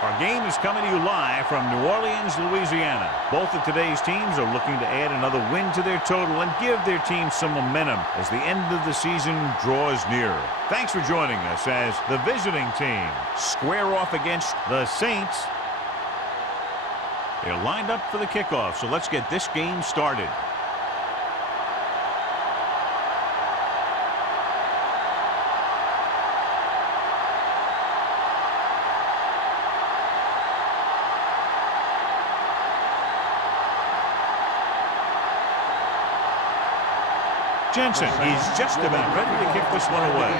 Our game is coming to you live from New Orleans, Louisiana. Both of today's teams are looking to add another win to their total and give their team some momentum as the end of the season draws nearer. Thanks for joining us as the visiting team square off against the Saints. They're lined up for the kickoff, so let's get this game started. Jensen is just about ready to kick this one away.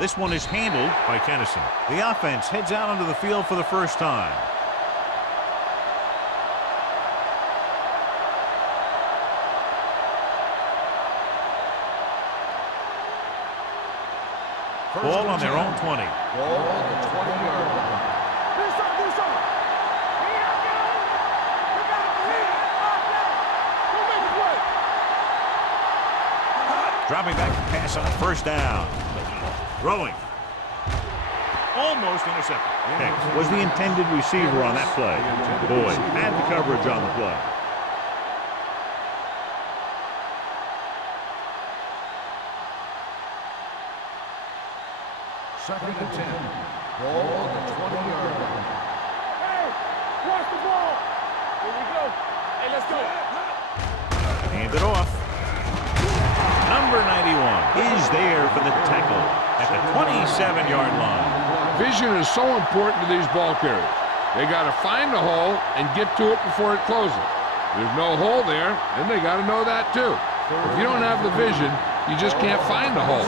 This one is handled by Kennison. The offense heads out onto the field for the first time. Ball on their own 20. Ball on the 20-yard line. Dropping back to pass on first down. Throwing. Almost intercepted. Hicks was the intended receiver on that play. Boyd had the coverage on the play. Second and 10. Ball on the 20-yard line. Hey, watch the ball. Here we go. Hey, let's go. Hand it off. Number 91 is there for the tackle at the 27-yard line. Vision is so important to these ball carriers. They got to find the hole and get to it before it closes. There's no hole there, and they got to know that too. If you don't have the vision, you just can't find the hole.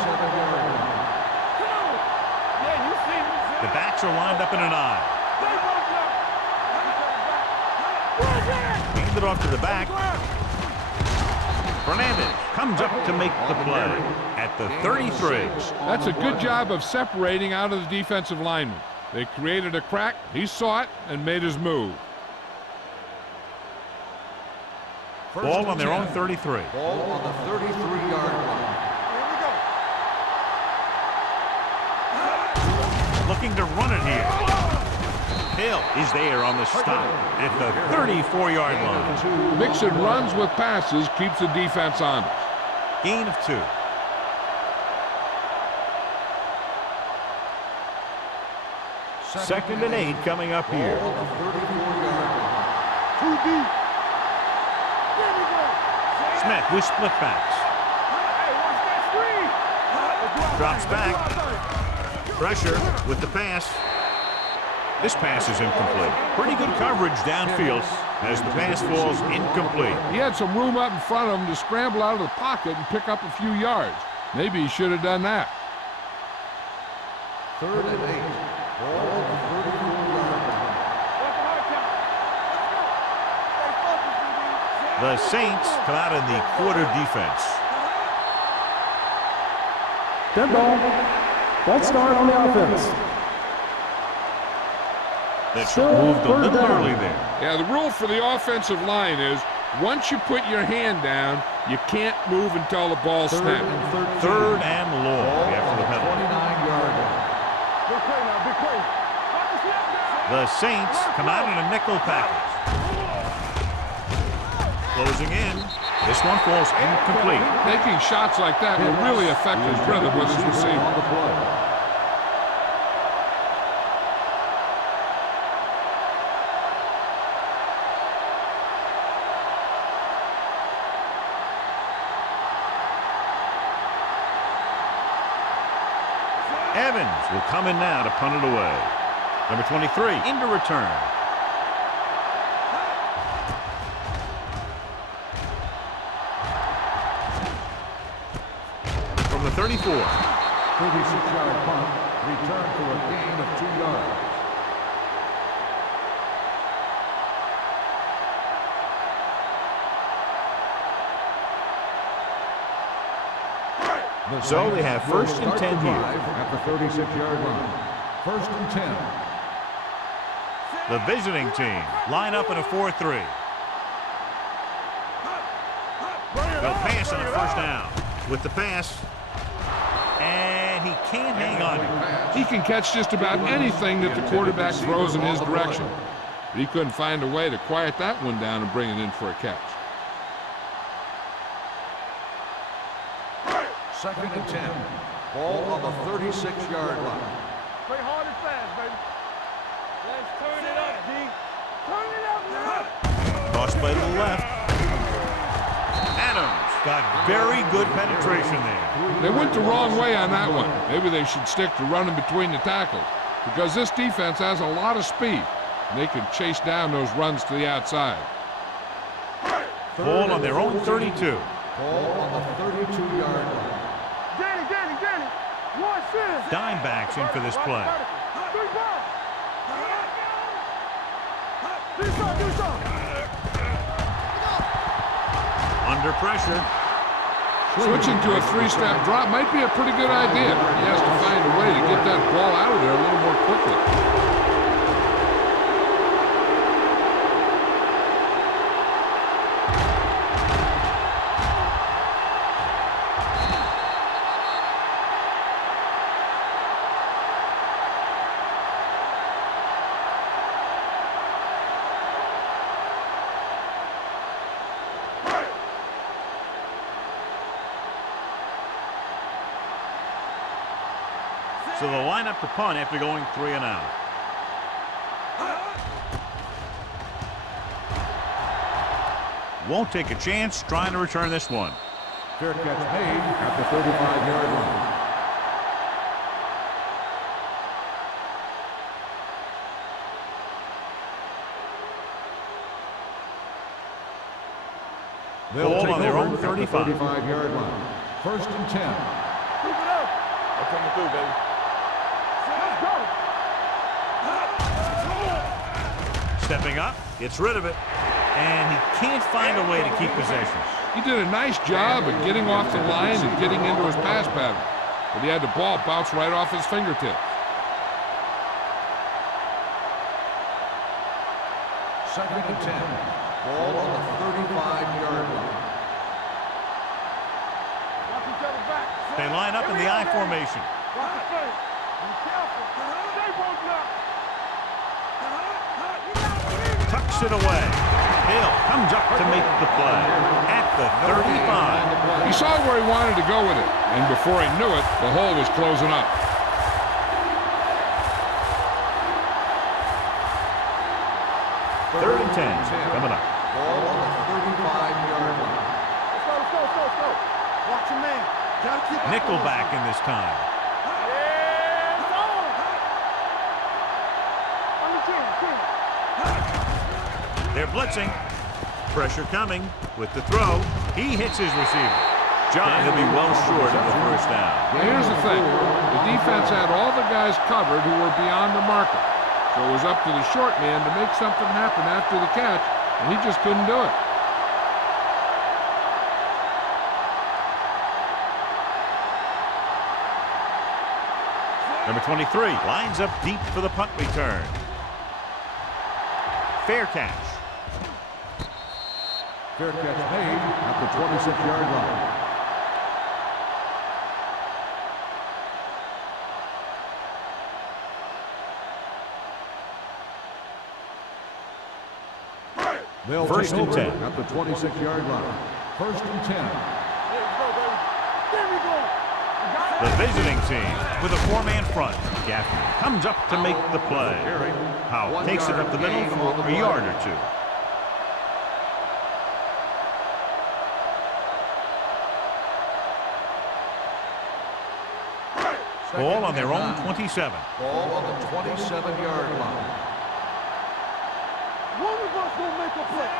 The backs are lined up in an eye. Hand it off to the back. Fernandez comes up to make the play at the 33. That's a good job of separating out of the defensive lineman. They created a crack, he saw it, and made his move. Ball on their own 33. Ball on the 33-yard line. Looking to run it here. Hill is there on the stop at the 34-yard line. Mixing runs with passes keeps the defense honest. Gain of 2. Second and 8 coming up here. Ball on the 34-yard line. Too deep. There we go. Smith with split backs. Hey, watch that screen. Drops back. Pressure with the pass. This pass is incomplete. Pretty good coverage downfield as the pass falls incomplete. He had some room up in front of him to scramble out of the pocket and pick up a few yards. Maybe he should have done that. Third and 8. Ball on the 34-yard line. The Saints come out in the quarter defense. Dead ball. Let's start on the offense. That moved a little early there. Yeah, the rule for the offensive line is once you put your hand down, you can't move until the ball snaps. Third and long after the penalty. 29-yard line. Big play now, big play. The Saints come out in a nickel package. Closing in. This one falls incomplete. Taking shots like that will really affect his rhythm with his receiver. On the play. Evans will come in now to punt it away. Number 23 into return. From the 34. 36-yard punt. Return for a gain of 2 yards. So they have first and 10 here. At the 36-yard line. First and 10. The visiting team line up in a 4-3. They'll pass on the first down. With the pass, And he can't hang on to it. He can catch just about anything that the quarterback throws in his direction. But he couldn't find a way to quiet that one down and bring it in for a catch. 2nd and 10. Ball on the 36-yard line. Play hard and fast, baby. Let's turn it up, D. Turn it up now. Cross play to the left. Adams got very good penetration there. They went the wrong way on that one. Maybe they should stick to running between the tackles, because this defense has a lot of speed, and they can chase down those runs to the outside. Ball on their own 32. Ball on the 32-yard line. Danny. Watch this. Dime backs in for this play. 3 balls. Do something. Under pressure. Switching to a 3-step drop might be a pretty good idea. He has to find a way to get that ball out of there a little more quickly. So they'll line up to punt after going 3 and out. Won't take a chance trying to return this one. Fair catch made at the 35-yard line. They'll Ball take on their over own at the 35-yard line. 1st and 10. Keep it up. I'm coming through, baby. Let's go. Stepping up, gets rid of it, and he can't find a way to keep possession. He did a nice job of getting off the line and getting into his pass pattern, but he had the ball bounce right off his fingertips. 2nd and 10. Ball on the 35-yard line. Watch each other back. They line up in the I formation. Watch the face. Be careful. Stay broken up. Tucks it away. Hill comes up to make the play at the 35. He saw where he wanted to go with it, and before he knew it, the hole was closing up. Third and 10 coming up. Ball on the 35-yard line. Let's go. Watch your man. Gotta keep Nickelback in this time. Yeah, it's on. On the 10. They're blitzing. Pressure coming with the throw. He hits his receiver. John, he'll be well short of the first down. Now here's the thing. The defense had all the guys covered who were beyond the marker. So it was up to the short man to make something happen after the catch, and he just couldn't do it. Number 23 lines up deep for the punt return. Fair catch. Fair catch made at the 26-yard line. They'll First take and over 10. at the 26-yard line. 1st and 10. There we go, baby. There we go. The visiting team with a 4-man front. Gaffney comes up to make the play. Powell takes it up the middle for a yard or two. Ball on their own 27. Ball on the 27-yard line. One of us will make a play.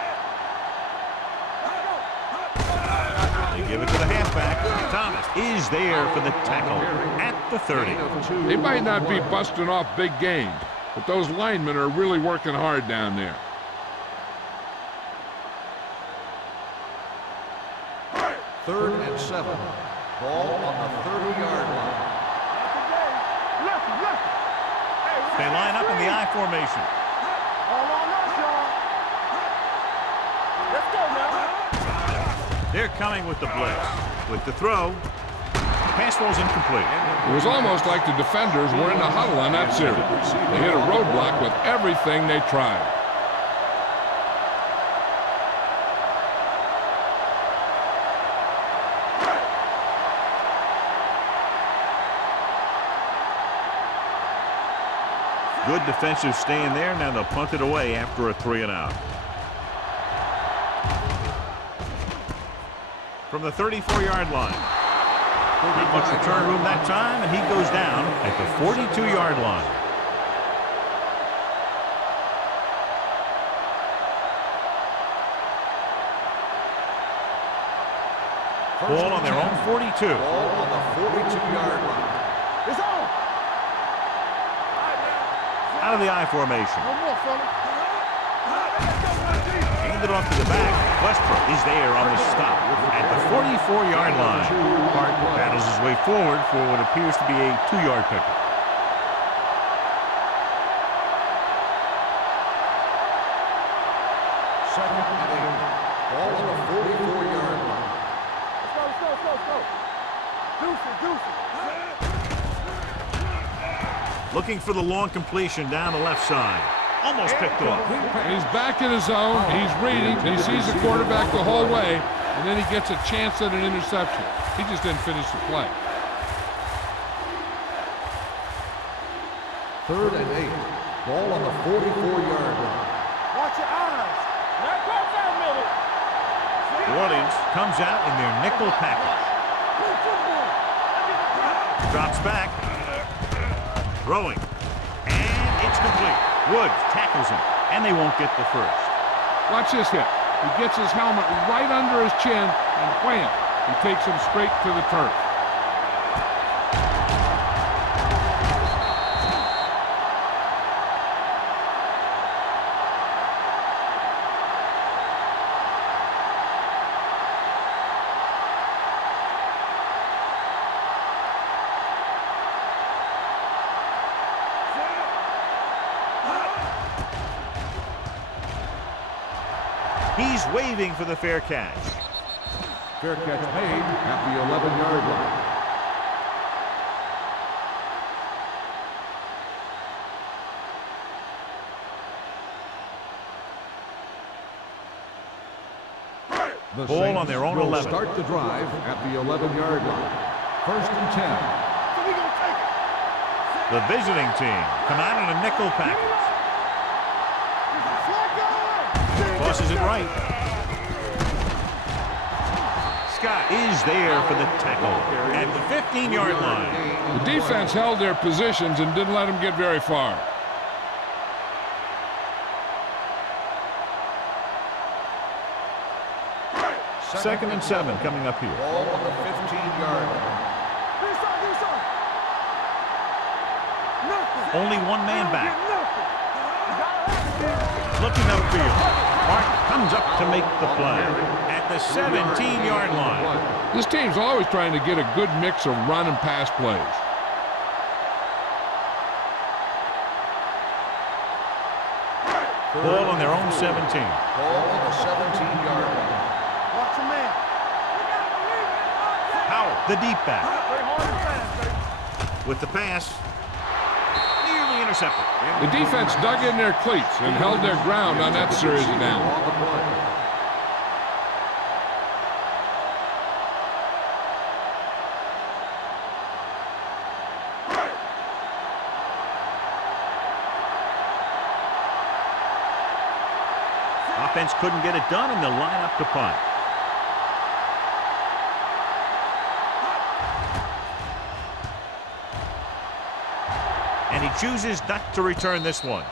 They give it to the halfback. Thomas is there for the tackle at the 30. They might not be busting off big games, but those linemen are really working hard down there. Third and 7. Ball on the 30-yard line. They line up in the I formation. All on us, y'all. Let's go now. They're coming with the blitz. With the throw. Pass ball's incomplete. It was almost like the defenders were in the huddle on that series. They hit a roadblock with everything they tried. Good defensive stand there. Now they'll punt it away after a 3-and-out. From the 34-yard line. Not much return room that time, and he goes down at the 42-yard line. Ball on their own 42. Ball on the 42-yard line. It's on. Out of the I formation. No more, fella. Handed off to the back. Westbrook is there on the stop at the 44-yard line. Hart battles his way forward for what appears to be a 2-yard pickup. Second and 8. Ball on the 44-yard line. Let's go. Deuce it. Looking for the long completion down the left side. Almost picked off. He's back in his zone. He's reading. He sees the quarterback the whole way, and then he gets a chance at an interception. He just didn't finish the play. Third and 8. Ball on the 44-yard line. Watch your eyes. Now cross that middle. New Orleans comes out in their nickel package. Drops back. Throwing. And it's complete. Woods tackles him, and they won't get the first. Watch this hit. He gets his helmet right under his chin, and wham, he takes him straight to the turf. He's waving for the fair catch. Fair catch made at the 11-yard line. The Ball on Saints their own will 11. start the drive at the 11-yard line. First and 10. So we gonna take it. The visiting team come out in a nickel package. Tosses it right. Scott is there for the tackle at the 15-yard line. The defense held their positions and didn't let him get very far. Second and 7 coming up here. Ball on the 15-yard line. Only one man back. Looking upfield. Hart comes up to make the play at the 17-yard line. This team's always trying to get a good mix of run and pass plays. Ball on their own 17. Ball on the 17-yard line. Watch your man. Howell, the deep back. Play hard and fast, baby. With the pass. Nearly intercepted. The defense dug in their cleats and held their ground on that series of downs. On the play. Offense couldn't get it done, and they'll line up to punt. And he chooses not to return this one.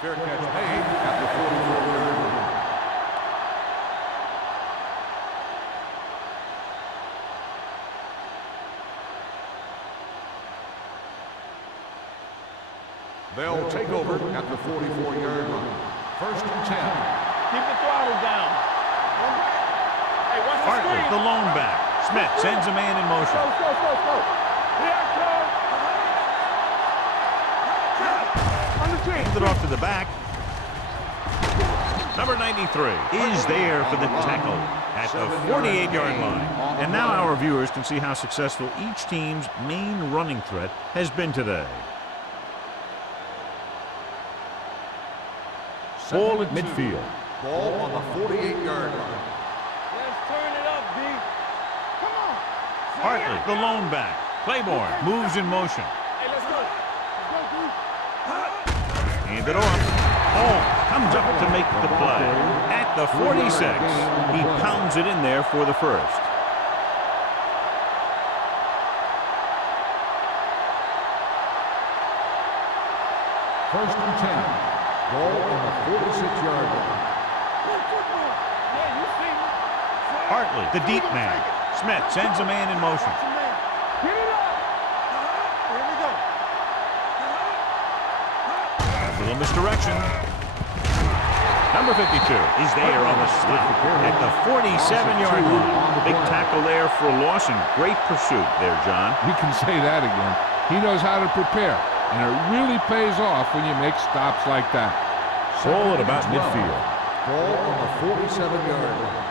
Fair catch made at the 44-yard line. They'll take over at the 44-yard line. First and 10. Keep the throttle down. Hey, watch the Hartley, screen. the lone back. Smith sends a man in motion. Go. Here I come. On the tree. Handed off to the back. Number 93 is there for the tackle at the 48-yard line. And now our viewers can see how successful each team's main running threat has been today. Ball at midfield. Ball on the 48-yard line. Let's turn it up, D. Come on. Hartley, the lone back. Claiborne moves in motion. Hey, let's go. Let's go, D. Hand it off. Hall comes up to make the play. At the 46, he pounds it in there for the first. First and 10. Ball on the 46-yard line. Yeah, you see me. Hartley, the deep man. Smith sends a man in motion. Get it up. Here we go. A little misdirection. Number 52 is there on the stop at the 47-yard line. Big tackle there for a loss and great pursuit there, John. You can say that again. He knows how to prepare, and it really pays off when you make stops like that. Ball at about midfield. Ball on the 47-yard line.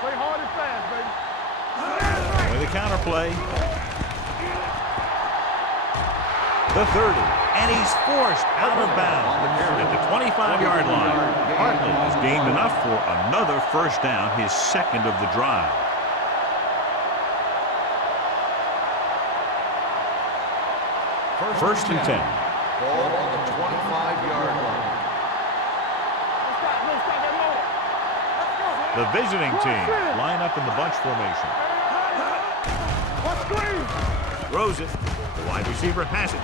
Play hard and fast, baby. With the counterplay. The 30, and he's forced out of bounds at the 25-yard line. Hartley has gained enough for another first down, his second of the drive. First and 10. Ball on the 25-yard line. No, stop that moment. Let's go. The visiting team line up in the bunch formation. What's green? Throws it. The wide receiver has it.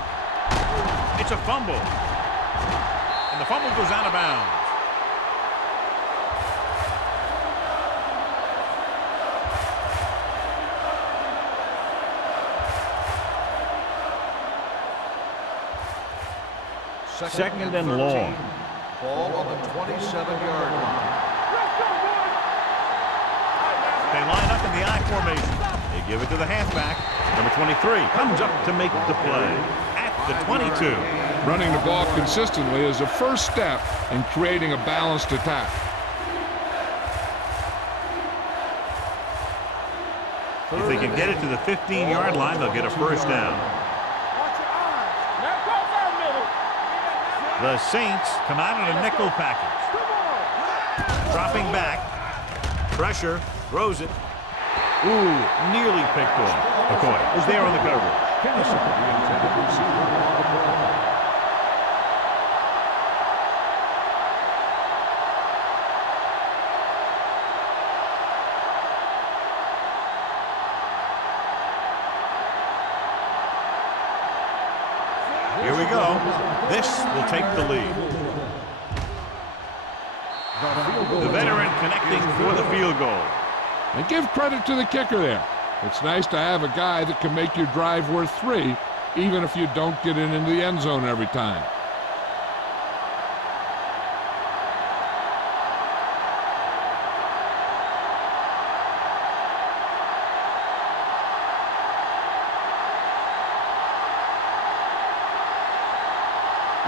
It's a fumble. And the fumble goes out of bounds. Second and long. Ball on the 27-yard line. Let's go, boys. They line up in the I formation. They give it to the halfback. Number 23 comes up to make the play at the 22. Running the ball consistently is a first step in creating a balanced attack. If they can get it to the 15-yard line, they'll get a first down. Watch your eyes. Now go for a middle. The Saints come out in a nickel package. Come on. Dropping back. Pressure. Throws it. Ooh, nearly picked off. McCoy is there on the coverage. Finishing the intended receiver on the play. Here we go. This will take the lead. The veteran connecting for the field goal. And give credit to the kicker there. It's nice to have a guy that can make your drive worth 3, even if you don't get it into the end zone every time.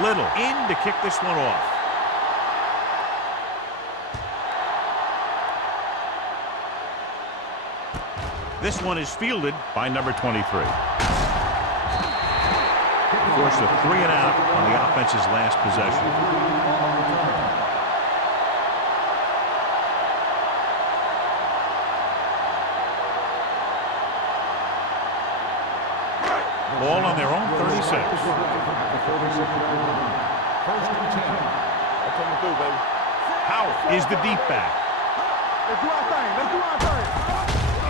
Little in to kick this one off. This one is fielded by number 23. Forced a 3 and out on the offense's last possession. Ball on their own 36. First and 10. I'm coming through, baby. Howard is the deep back. Let's do our thing. Let's do our thing.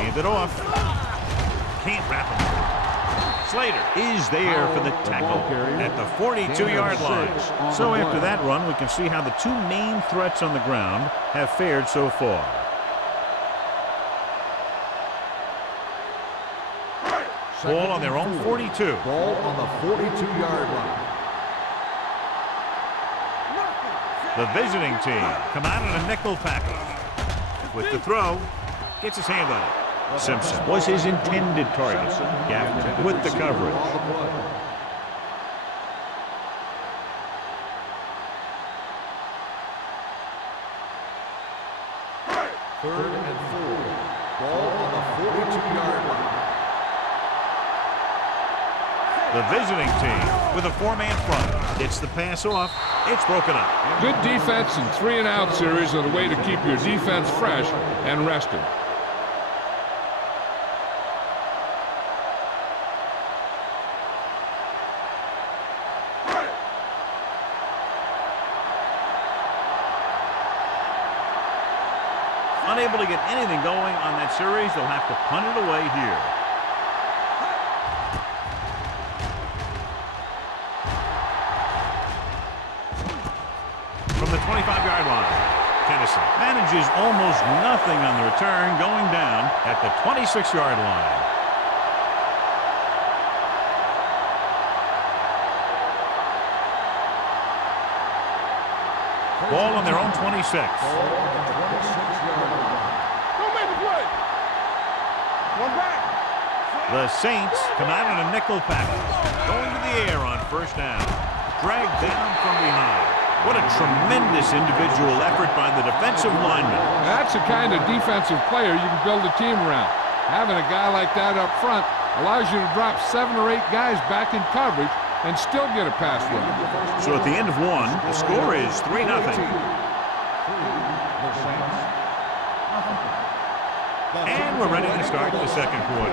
Hand it off. Can't wrap him. Slater is there for the tackle at the 42-yard line. So after that run, we can see how the two main threats on the ground have fared so far. Ball on their own 42. Ball on the 42-yard line. The visiting team come out in a nickel package. With the throw, gets his hand on it. Simpson was his intended target. Gaffney with the coverage. 4. Ball on the 42-yard line. The visiting team with a 4-man front. Gets the pass off. It's broken up. Good defense and 3-and-out series are the way to keep your defense fresh and rested. Unable to get anything going on that series, they'll have to punt it away here. From the 25-yard line, Tennessee manages almost nothing on the return, going down at the 26-yard line. Ball on their own 26. Don't make the play. One back. The Saints come out in a nickel package, going to the air on first down. Dragged down from behind. What a tremendous individual effort by the defensive lineman. That's the kind of defensive player you can build a team around. Having a guy like that up front allows you to drop 7 or 8 guys back in coverage and still get a pass rush. So at the end of one, the score is 3-0. And we're ready to start the second quarter.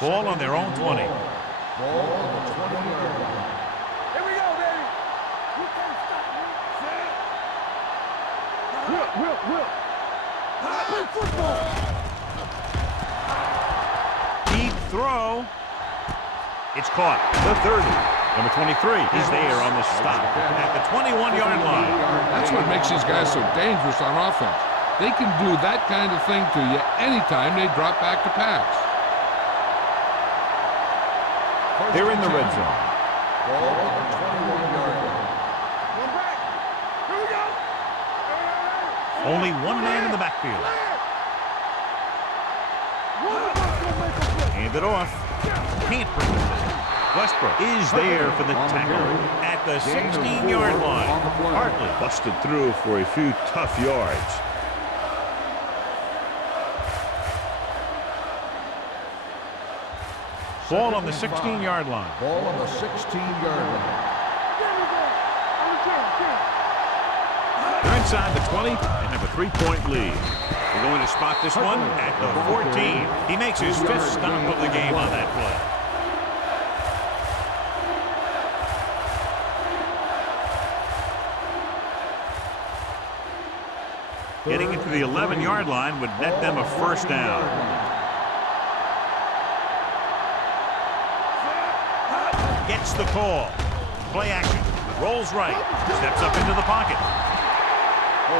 Ball on their own 20. Ball on the 20-yard line. Here we go, baby. You can't stop me. Will. Play football. Deep throw. It's caught. The 30. Number 23 is there on the stop at the 21-yard line. That's what makes these guys so dangerous on offense. They can do that kind of thing to you anytime they drop back to pass. They're in the red zone. Ball on the 21-yard line. One back. Here we go. Only one man in the backfield. Hand it off. Can't bring it back. Westbrook is there for the tackle at the 16-yard line. Hartley busted through for a few tough yards. Ball on the 16-yard line. Ball on the 16-yard line. They're inside the 20 and have a 3-point lead. They're going to spot this one at the 14. He makes his 5th stop of the game on that play. Getting into the 11-yard line would net them a first down. Gets the call. Play action. Rolls right. Steps up into the pocket.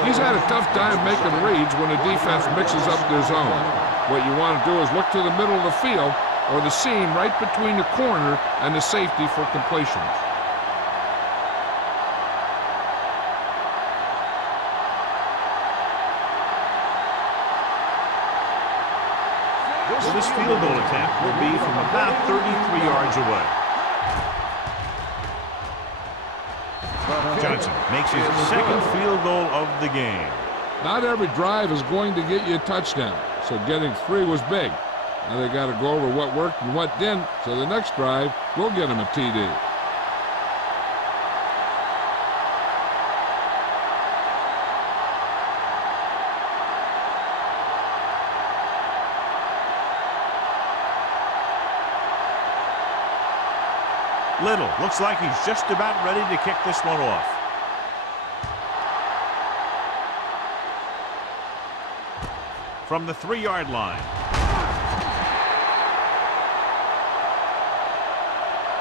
He's had a tough time making reads when the defense mixes up their zone. What you want to do is look to the middle of the field or the seam right between the corner and the safety for completions. So this field goal attempt will be from about 33 yards away. Johnson makes his 2nd field goal of the game. Not every drive is going to get you a touchdown, so getting 3 was big. Now they got to go over what worked and what didn't, so the next drive will get them a TD. Little looks like he's just about ready to kick this one off. From the 3-yard line.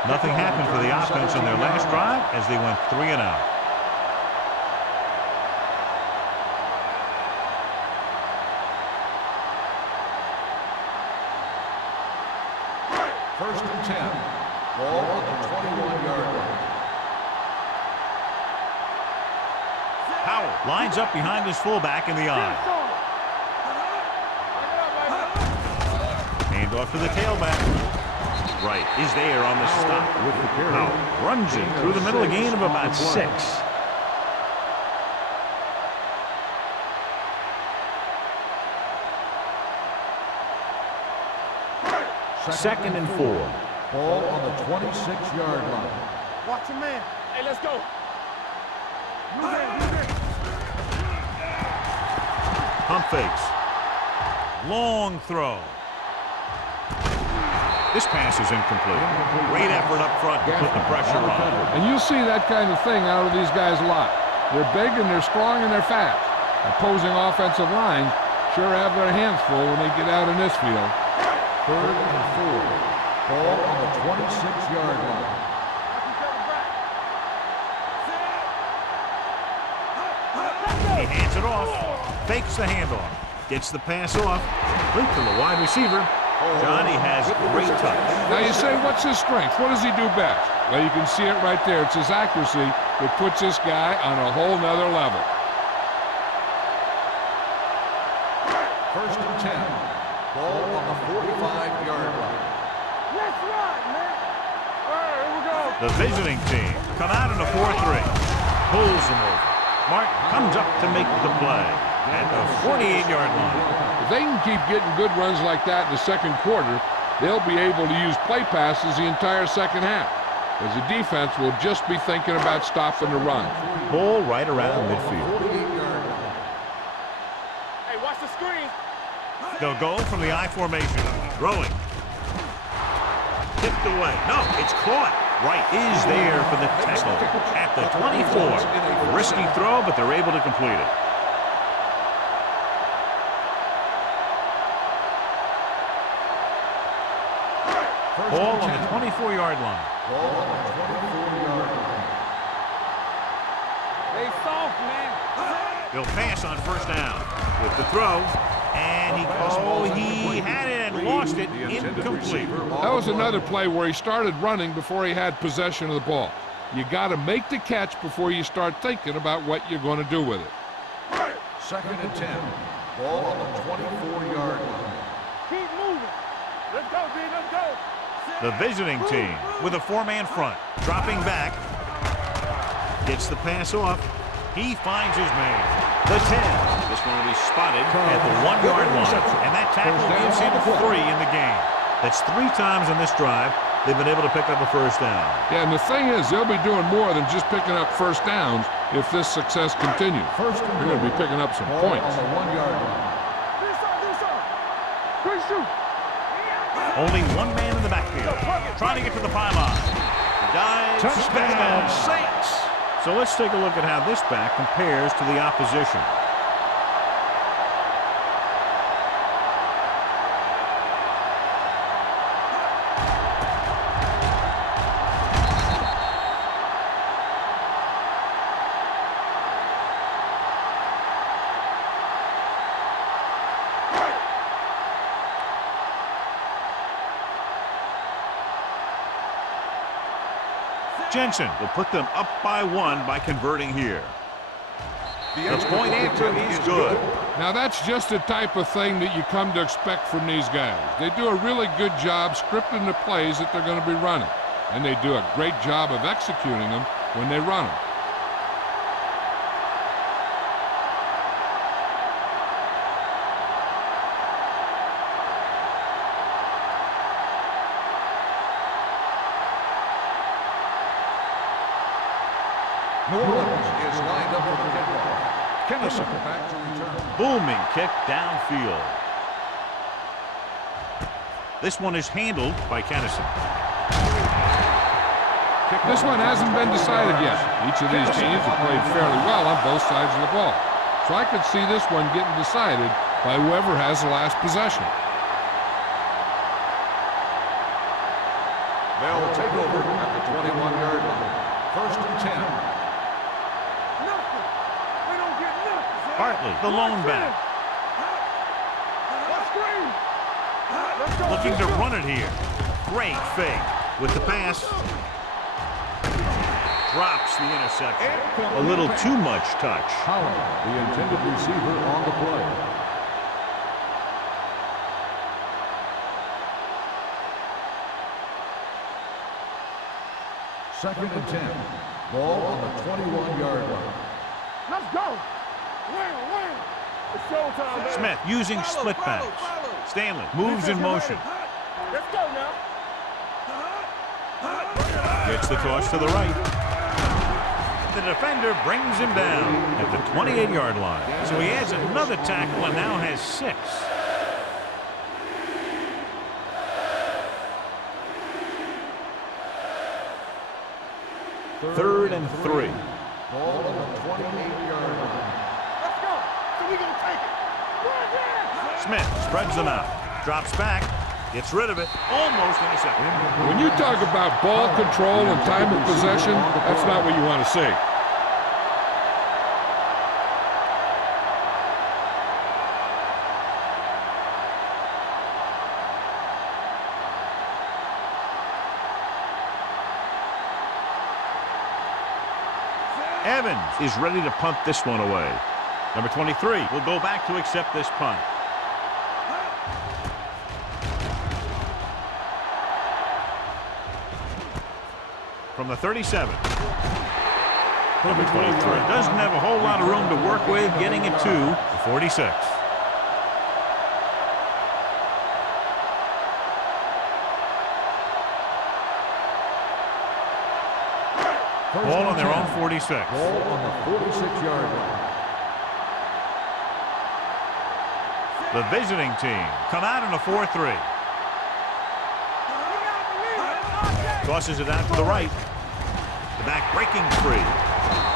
Nothing happened for the offense on their last drive as they went 3 and out. First and 10. Ball on the 21-yard line. Powell lines up behind his fullback in the eye. Hand off to the tailback. Right is there on the stop. Powell runs it through the middle, a gain of about 6. 2nd and 4. Ball on the 26-yard line. Watch your man. Hey, let's go. Move in. Pump fakes. Long throw. This pass is incomplete. Great effort up front to put the pressure on. And you'll see that kind of thing out of these guys a lot. They're big and they're strong and they're fast. Opposing offensive lines sure have their hands full when they get out in this field. 3rd and 4. Ball on the 26-yard line. He hands it off. Fakes the handoff. Gets the pass off. Complete to the wide receiver. Johnny has great touch. Now you say, what's his strength? What does he do best? Well, you can see it right there. It's his accuracy that puts this guy on a whole nother level. 1st and 10. Ball on the 45-yard line. Let's ride, man. All right, here we go. The visiting team come out in a 4-3. Pulls him over. Martin comes up to make the play at the 48-yard line. If they can keep getting good runs like that in the second quarter, they'll be able to use play passes the entire second half, as the defense will just be thinking about stopping the run. Ball right around midfield. Hey, watch the screen. They'll go from the I formation. Throwing. Tipped away. No, it's caught. Wright is there for the tackle at the 24. Risky throw, but they're able to complete it. Ball on the 24-yard line. Ball on the 24-yard line. They soft, man. He'll pass on 1st down with the throw, and he had it and lost it. Incomplete. That was another play where he started running before he had possession of the ball. You got to make the catch before you start thinking about what you're going to do with it. 2nd and 10. Ball on the 24-yard line. Keep moving. Let's go, D. Let's go. The visiting team with a 4-man front. Dropping back. Gets the pass off. He finds his man. The 10. This one will be spotted at the 1-yard line. And that tackle gives him 3 in the game. That's 3 times on this drive they've been able to pick up a 1st down. Yeah, and the thing is, they'll be doing more than just picking up 1st downs if this success continues. They're going to be picking up some points. On the 1-yard line. This up. Quick shoot. Only 1 man in the backfield. Trying to get to the pylon. Dives. Touchdown, Saints. So let's take a look at how this back compares to the opposition. Jensen will put them up by 1 by converting here. The point after is good. Now that's just the type of thing that you come to expect from these guys. They do a really good job scripting the plays that they're going to be running. And they do a great job of executing them when they run them. New Orleans is lined up for the kickoff. Kennison back to return. Booming kick downfield. This one is handled by Kennison. This one hasn't been decided yet. Each of these teams have played fairly well on both sides of the ball. So I could see this one getting decided by whoever has the last possession. They'll take over at the 21-yard line. 1st and 10. Nothing. We don't get nothing. Hartley, the lone back. Looking to run it here. Great fake with the pass. Drops the interception. A little too much touch. Holland, the intended receiver on the play. Second and 10. Ball on the 21-yard line. Let's go. Wham. It's showtime, baby. Smith using split backs. Stanley moves in motion. Let's go now. Gets the toss to the right. The defender brings him down at the 28-yard line. So he adds another tackle and now has 6. Third and 3. Ball on the 28-yard line. Let's go. So we gonna take it. Run there. Smith spreads them out. Drops back. Gets rid of it. Almost intercepted. When you talk about ball control and time of possession, that's not what you want to see. Evans is ready to punt this one away. Number 23 will go back to accept this punt. From the 37. Number 23 doesn't have a whole lot of room to work with, getting it to the 46. Ball on their own 46. Ball on the 46-yard line. The visiting team come out in a 4-3. Tosses it out to the right. The back breaking free.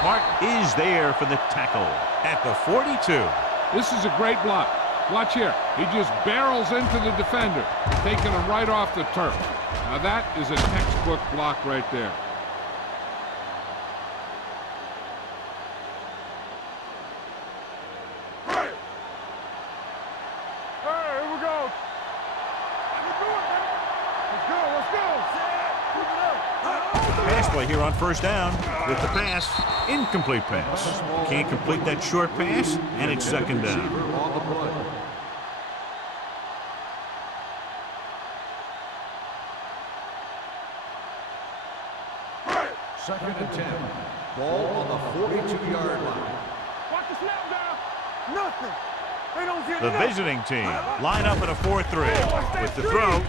Hart is there for the tackle at the 42. This is a great block. Watch here. He just barrels into the defender, taking him right off the turf. Now that is a textbook block right there. Pass play here on first down with the pass. Incomplete pass. Can't complete that short pass, and it's second down. On the play. Second and 10. Ball on the 42-yard line. Watch the snap down. Nothing. They don't get The nothing. visiting team line up in a 4-3 with the throw.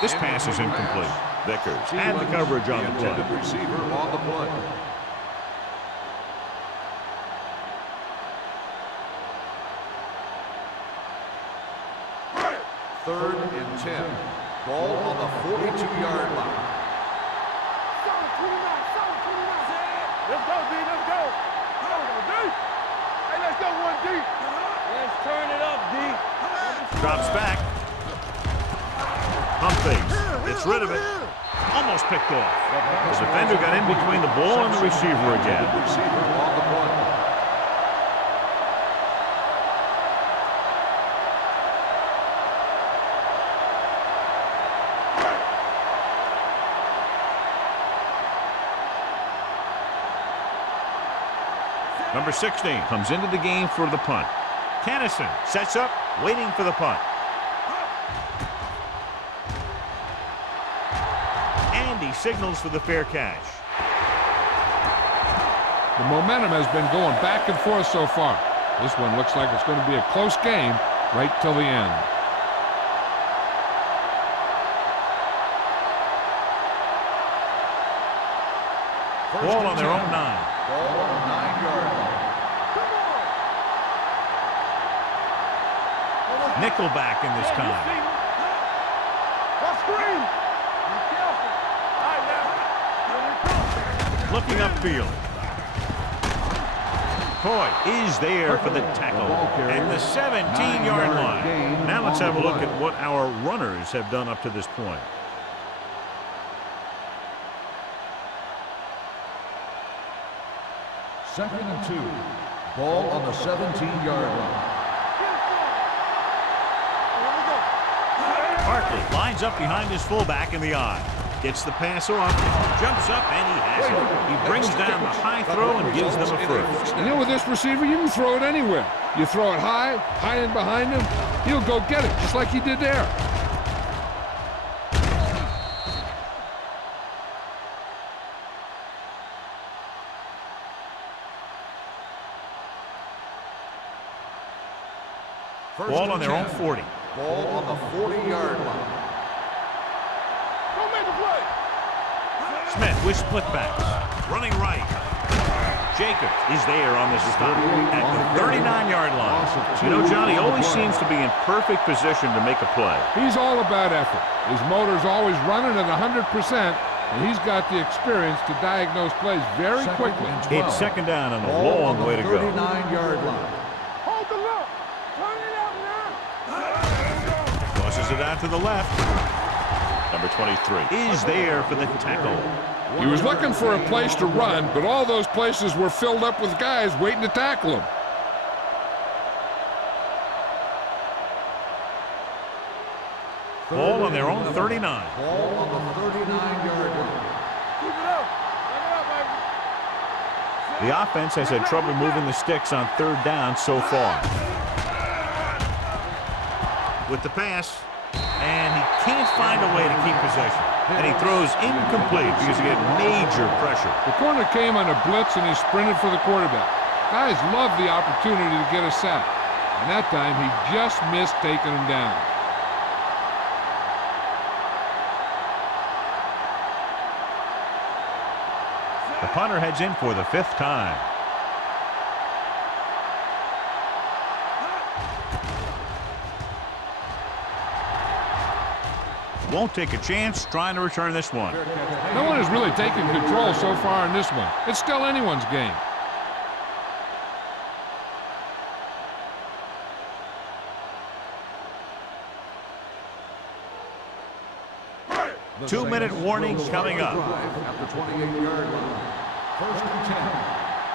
This pass is incomplete. Vickers and the coverage on the play. Intended receiver on the play. Third and 10. Ball on the 42-yard line. Solid 29. Let's go, D. Let's go. Go, D. Hey, let's go, 1D. Let's turn it up, D. Drops back. Pump fakes. Gets rid of it. Almost picked off. The defender got in between the ball and the receiver again. Receiver on the play. Number 16 comes into the game for the punt. Kennison sets up, waiting for the punt. And he signals for the fair catch. The momentum has been going back and forth so far. This one looks like it's going to be a close game right till the end. Ball on their own 9. Ball on the 9-yard line. Nickelback in this time. Screen. Be careful. All right, now. Looking upfield. Coy is there for the tackle at the 17-yard line. Now let's have a look at what our runners have done up to this point. Second and 2. Ball on the 17-yard line. Hartley lines up behind his fullback in the I. Gets the pass off, jumps up, and he has it. He brings down the high throw and gives them a first. You know, with this receiver, you can throw it anywhere. You throw it high and behind him, he'll go get it, just like he did there. Ball on their own 40. Ball on the 40-yard line. Go make the play. Smith with split backs. Running right. Jacobs is there on the stop at the 39-yard line. You know, Johnny always seems to be in perfect position to make a play. He's all about effort. His motor's always running at 100%, and he's got the experience to diagnose plays very quickly. It's second down and a long way to go. 39-yard line. Hold the look. Turn it out now. Tosses it out to the left. Number 23 is there for the tackle. He was looking for a place to run, but all those places were filled up with guys waiting to tackle him. Ball on their own 39. Ball on the 39-yard line. Keep it up. Bring it up, baby. The offense has had trouble moving the sticks on third down so far. With the pass, and he can't find a way to keep possession. And he throws incomplete because he had major pressure. The corner came on a blitz, and he sprinted for the quarterback. Guys love the opportunity to get a sack. And that time, he just missed taking him down. The punter heads in for the 5th time. Won't take a chance trying to return this one. No one has really taken control so far in this one. It's still anyone's game. The 2-minute warning coming up. At the 28-yard line. 1st and 10.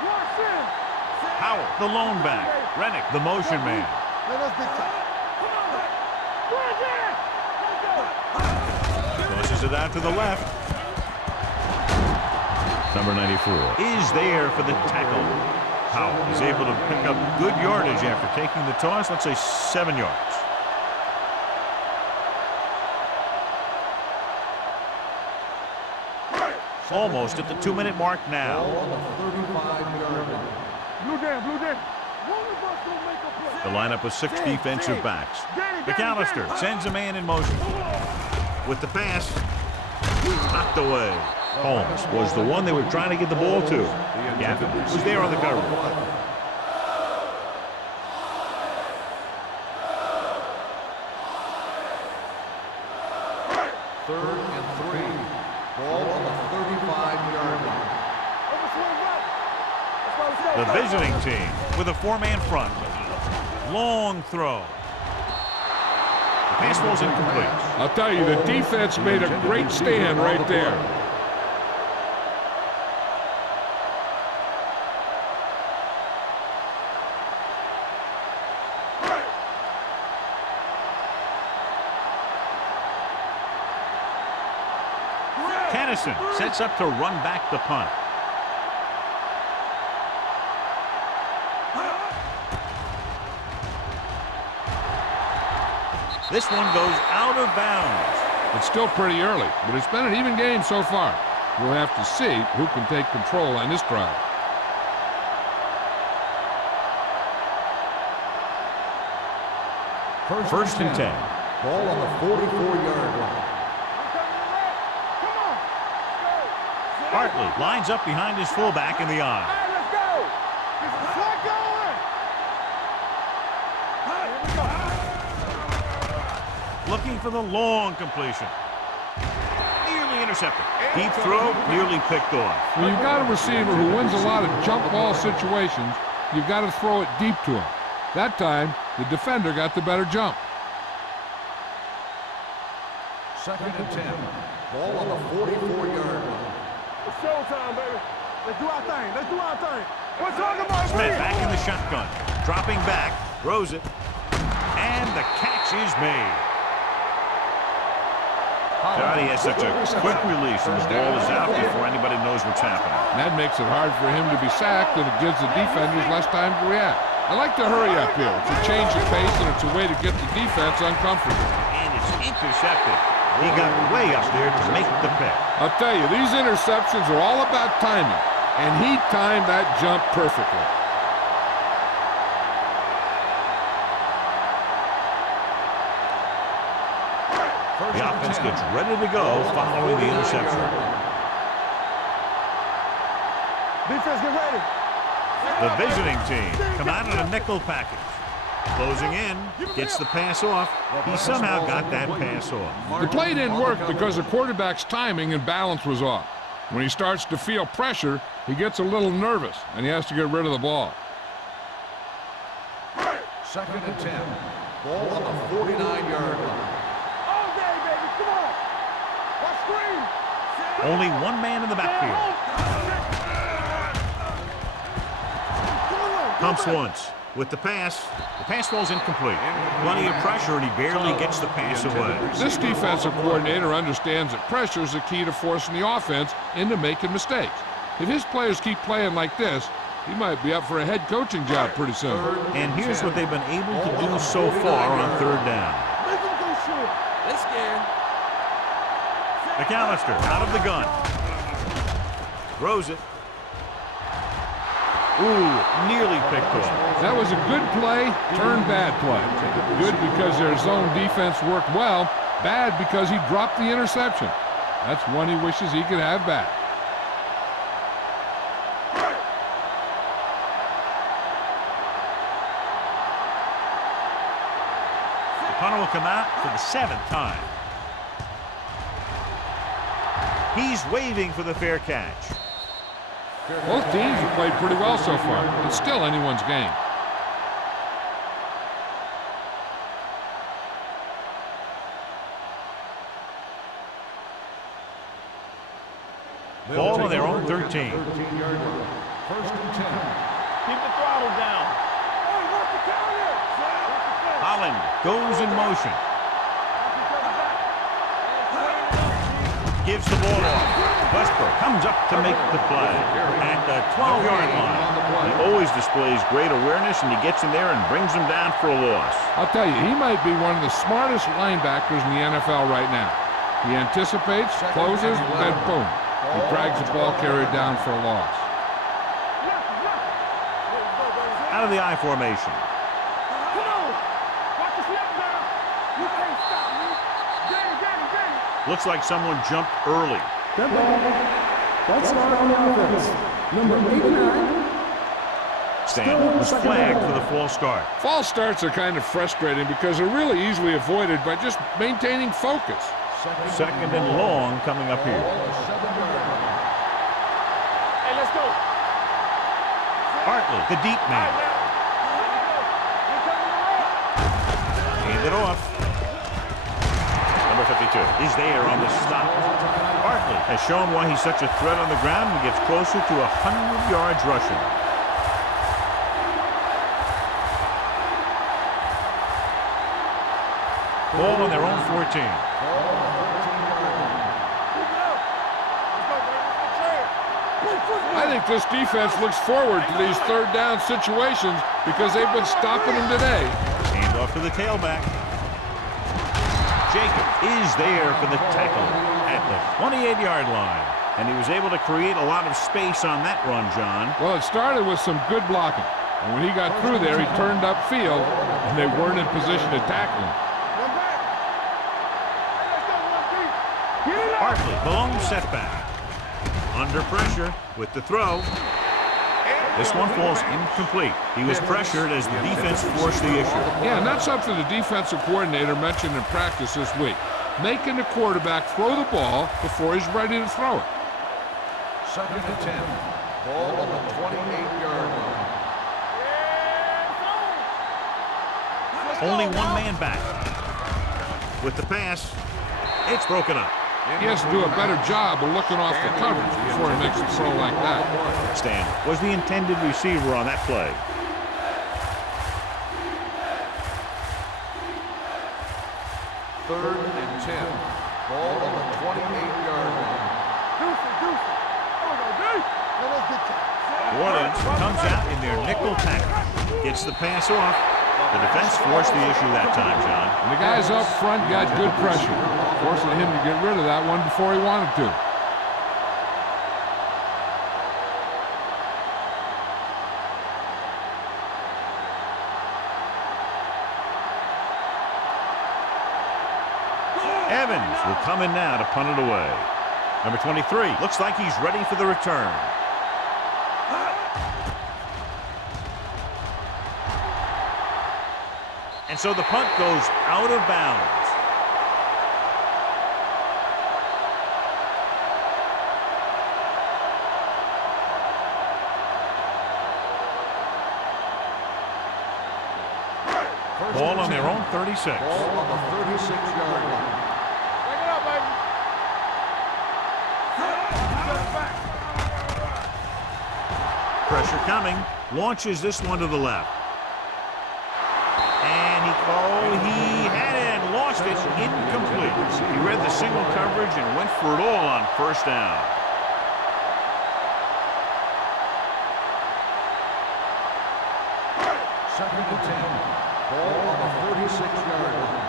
Watch him. Howell, the lone back. Rennick, the motion man. Let us big time. Come on. Bring it. Let's go. Tosses it out to the left. Number 94 is there for the tackle. Howell is able to pick up good yardage after taking the toss. Let's say 7 yards. Almost at the 2-minute mark now. Ball on the 35-yard line. Blue down, blue down. One of us will make a play. The lineup with 6 defensive backs. McAllister sends a man in motion. With the pass, knocked away. Holmes was the one they were trying to get the ball to. Gavin was there on the coverage. 3rd and 3. Ball on the 35-yard line. The visiting team with a 4-man front. Long throw. The pass ball's incomplete. I'll tell you, the defense made a great stand right there. Kennison sets up to run back the punt. This one goes out of bounds. It's still pretty early, but it's been an even game so far. We'll have to see who can take control on this drive. First and 10. Ball on the 44-yard line. Hartley lines up behind his fullback in the eye. Hey, let's go. This is what going. Here we go. Looking for the long completion. Nearly intercepted. Deep throw, nearly picked off. When you've got a receiver who wins a lot of jump ball situations, you've got to throw it deep to him. That time, the defender got the better jump. 2nd and 10. Ball on the 44-yard line. It's showtime, baby. Let's do our thing. Let's do our thing. We're talking about Smith back in the shotgun. Dropping back, throws it, and the catch is made. Johnny has such a quick release, and the ball is out before anybody knows what's happening. And that makes it hard for him to be sacked, and it gives the defenders less time to react. I like to hurry up here. It's a change of pace, and it's a way to get the defense uncomfortable. And it's intercepted. He got way up there to make the pick. I'll tell you, these interceptions are all about timing, and he timed that jump perfectly. The offense gets ready to go following the interception. Defense, get ready. The visiting team come out in a nickel package. Closing in, gets the pass off. He somehow got that pass off. The play didn't work because the quarterback's timing and balance was off. When he starts to feel pressure, he gets a little nervous, and he has to get rid of the ball. 2nd and 10. Ball on the 49-yard line. All day, baby. Come on. Watch screen. Only one man in the backfield. Pumps once. With the pass falls incomplete. Plenty of pressure, and he barely gets the pass away. This defensive coordinator understands that pressure is the key to forcing the offense into making mistakes. If his players keep playing like this, he might be up for a head coaching job pretty soon. And here's what they've been able to do so far on 3rd down. Make them go short. They scared. McAllister out of the gun. Throws it. Ooh, nearly picked off. That was a good play, turned bad play. Good because their zone defense worked well, bad because he dropped the interception. That's one he wishes he could have back. The punter will come out for the 7th time. He's waving for the fair catch. Both teams have played pretty well so far. It's still anyone's game. Ball on their own 13. 13-yard line. 1st and 10. Keep the throttle down. Hey, work the counter. Holland goes in motion. Gives the ball off. Westbrook comes up to make the play at the 12-yard line. He always displays great awareness, and he gets in there and brings them down for a loss. I'll tell you, he might be one of the smartest linebackers in the NFL right now. He anticipates, closes, then boom. He drags the ball carrier down for a loss. Out of the I formation. Come on. Watch the snap now. You can't stop me. Get it. Looks like someone jumped early. Dead ball. That's start on the offense. Number 89. Stan was flagged for the false start. False starts are kind of frustrating because they're really easily avoided by just maintaining focus. 2nd and long coming up here. Hey, let's go. Hartley, the deep man. Hand it off. Number 52 is there on the stop. Hartley has shown why he's such a threat on the ground and gets closer to 100 yards rushing. Ball on their own 14. I think this defense looks forward to these 3rd down situations because they've been stopping them today. Hand off to the tailback. Jacob is there for the tackle at the 28-yard line. And he was able to create a lot of space on that run, John. Well, it started with some good blocking. And when he got through there, he turned upfield, and they weren't in position to tackle him. Hartley, the lone setback. Under pressure with the throw. This one falls incomplete. He was pressured as the defense forced the issue. Yeah, and that's something the defensive coordinator mentioned in practice this week. Making the quarterback throw the ball before he's ready to throw it. 2nd and 10. Ball on the 28-yard line. Only one man back. With the pass, it's broken up. He has to do a better job of looking off the coverage before he makes a throw like that. Stan was the intended receiver on that play. Third and 10. Ball on the 28-yard line. New Orleans comes out in their nickel tackle. Gets the pass off. The defense forced the issue that time, John. And the guys up front got good pressure, forcing him to get rid of that one before he wanted to. Evans will come in now to punt it away. Number 23 looks like he's ready for the return. And so the punt goes out of bounds. Ball on their own 36. Ball on the 36-yard line. Bring it up, baby. Pressure coming. Launches this one to the left. And he had it and lost it. Incomplete. He read the single coverage and went for it all on first down. Second and 10. Ball on the 36-yard line.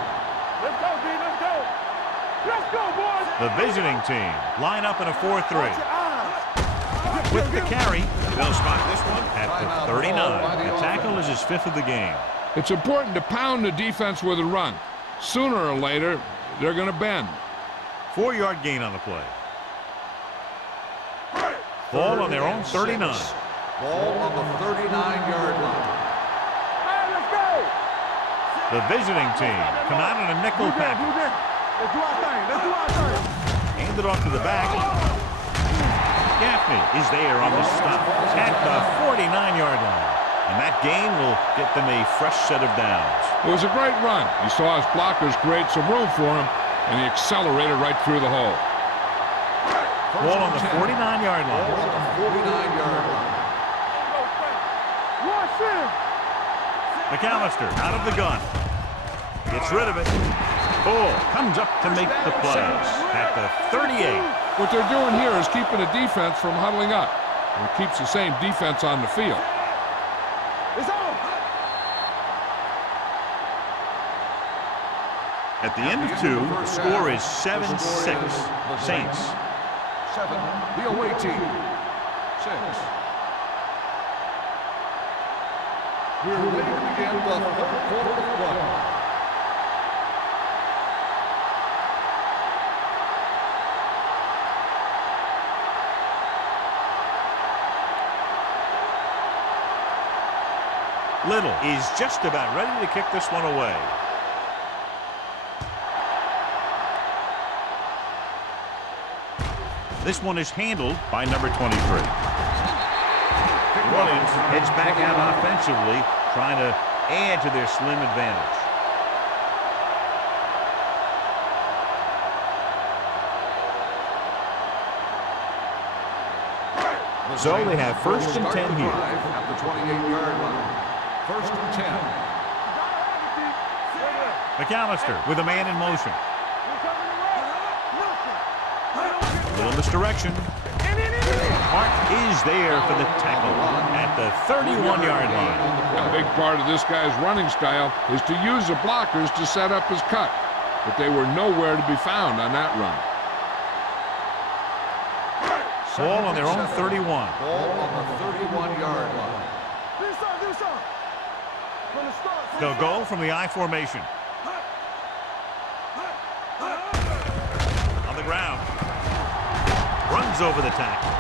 Let's go, D. Let's go. Let's go, boys. The visiting team line up in a 4-3. With the carry, they'll spot this one at the 39. The tackle is his 5th of the game. It's important to pound the defense with a run. Sooner or later, they're going to bend. 4-yard gain on the play. Ball on their own 39. Ball on the 39-yard line. The visiting team come out in a nickel package. Let's do our thing. Let's do our thing. Hand it off to the back. Gaffney is there on the stop at the 49-yard line. And that gain will get them a fresh set of downs. It was a great run. He saw his blockers create some room for him, and he accelerated right through the hole. Ball on the 49-yard line. Ball on the 49-yard line. Watch him. McAllister out of the gun. Gets rid of it. Bull comes up to make the play at the 38. What they're doing here is keeping the defense from huddling up. And it keeps the same defense on the field. It's on. At the end of 2, the score is 7-6. Saints. 7, the away team. 6. We're ready to begin the third quarter of play. Little is just about ready to kick this one away. This one is handled by number 23. Williams heads back out offensively, trying to add to their slim advantage. So they have 1st and 10 here. At the 28-yard line. 1st and 10. McAllister with a man in motion. Little misdirection. Hart is there for the tackle at the 31-yard line. A big part of this guy's running style is to use the blockers to set up his cut, but they were nowhere to be found on that run. Ball on their own 31. Ball on the 31-yard line. They'll go from the I formation. On the ground. Runs over the tackle.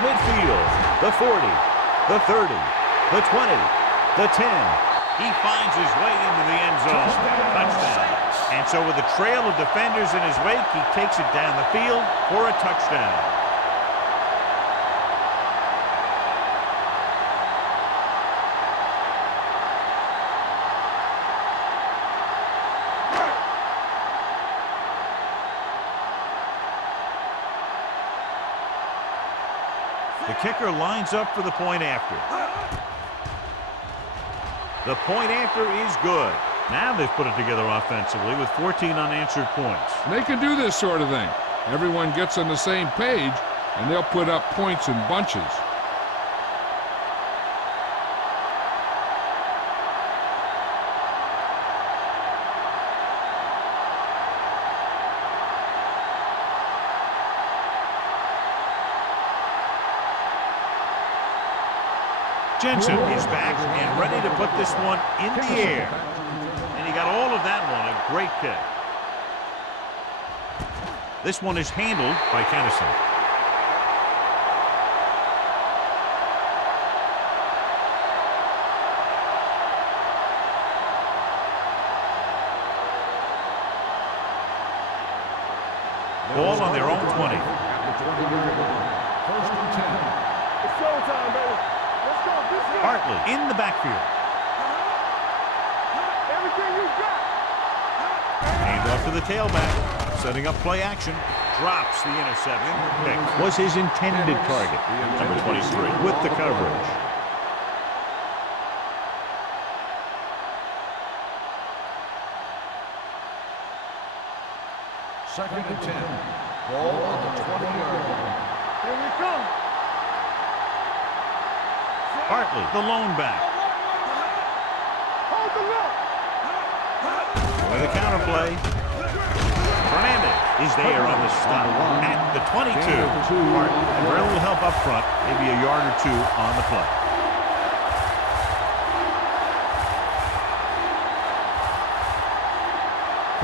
Midfield. The 40. The 30. The 20. The 10. He finds his way into the end zone. Touchdown. And so with a trail of defenders in his wake, he takes it down the field for a touchdown. The kicker lines up for the point after. The point after is good. Now they've put it together offensively with 14 unanswered points. They can do this sort of thing. Everyone gets on the same page, and they'll put up points in bunches. Jensen is back and ready to put this one in the air. And he got all of that one, a great kick. This one is handled by Kennison. Ball on their own 20. At the 20-yard line. First and 10. It's showtime, baby. Let's go. Let's go. Hartley in the backfield. Everything you got. Hand off to the tailback. Setting up play action. Drops the interception. Pick was his intended target. Number 23 with the coverage. Second and 10. Ball on the 20-yard line. Here we come. Hartley, the lone back. Hold the look. With a counter play. Fernandez is there on the stop at the 22. Hartley, very little help up front, maybe a yard or two on the play.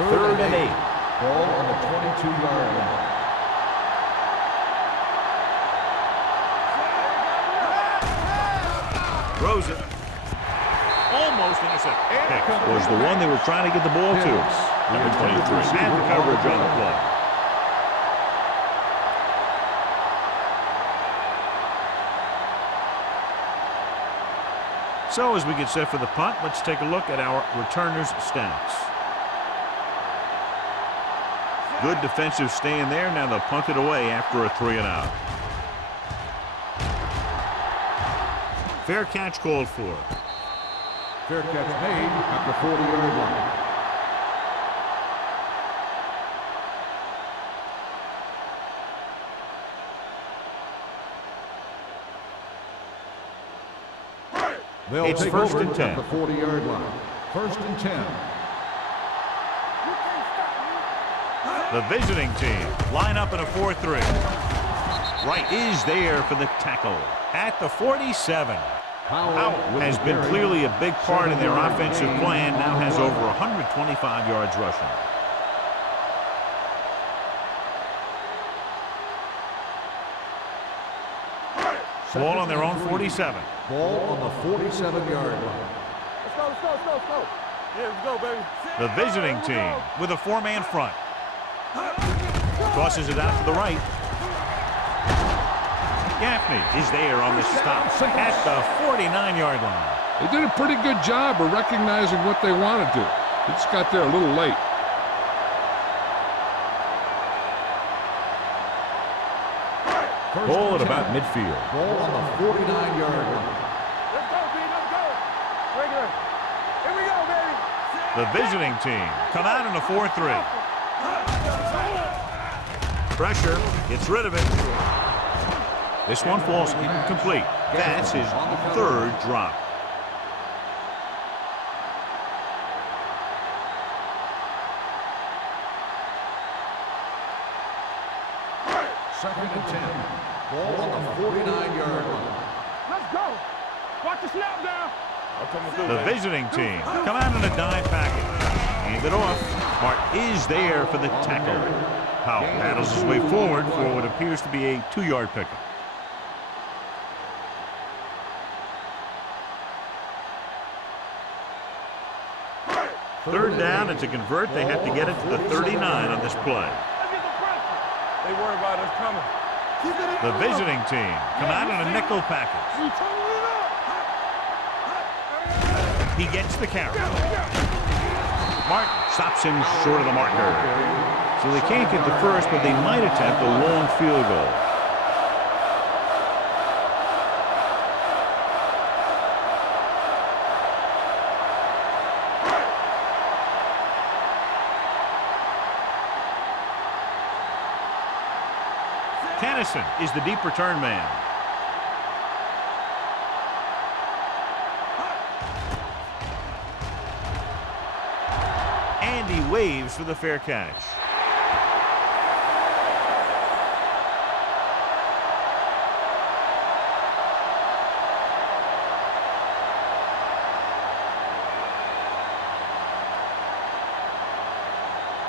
Third and 8. Ball on the 22-yard line. Throws it. Almost intercepted. Pick was the one they were trying to get the ball to. Number 23 had the coverage on the play. So as we get set for the punt, let's take a look at our returners' stats. Good defensive stand there. Now they'll punt it away after a 3-and-out. Fair catch called for. Fair catch made at the 40-yard line. They'll It's take first over and 10. at the 40-yard line. First and 10. The visiting team line up in a 4-3. Wright is there for the tackle at the 47. Howell has been clearly a big part in their offensive plan, now has over 125 yards rushing. Ball on their own 47. Ball on the 47-yard line. Let's go, let's go, let's go, let's go. Yeah, let's go, baby. The visiting team with a 4-man front. Tosses it out to the right. Gaffney is there on the stop at the 49-yard line. They did a pretty good job of recognizing what they wanted to. They just got there a little late. Ball at about midfield. Ball on the 49-yard line. Let's go, B, let's go. Regular. Here we go, baby. The visiting team come out in a 4-3. Pressure, gets rid of it. This one falls incomplete. That's his third drop. Second and 10. Ball on the 49-yard line. Let's go. Watch the snap down. The visiting team come out in a dime package. Hand it off. Hart is there for the tackle. Howell paddles his way forward for what appears to be a 2-yard pickup. Third down, and to convert, they have to get it to the 39 on this play. Let's get the pressure. They worry about us coming. Keep it in The visiting team come out in a nickel package. We turning it up. He gets the carry. Martin stops him short of the marker. So they can't get the first, but they might attempt a long field goal. Kennison is the deep return man. And he waves for the fair catch.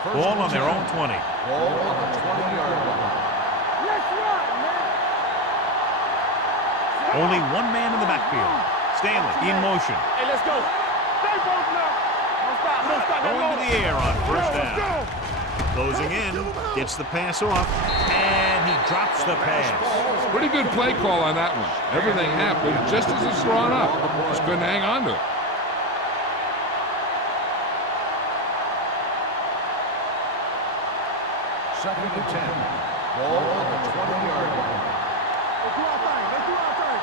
Ball on their own 20. Ball on the 20-yard line. Let's run, man. Only one man in the backfield. Stanley in motion. Hey, let's go. Stay both now. Don't stop, don't stop. Going to the air on first Let's down. go. Closing in. Gets the pass off. And he drops the pass. Pretty good play call on that one. Everything happened just as it's drawn up. Just couldn't hang on to it. Second and 10. Ball on the 20-yard line. Let's do our thing. Let's do our thing.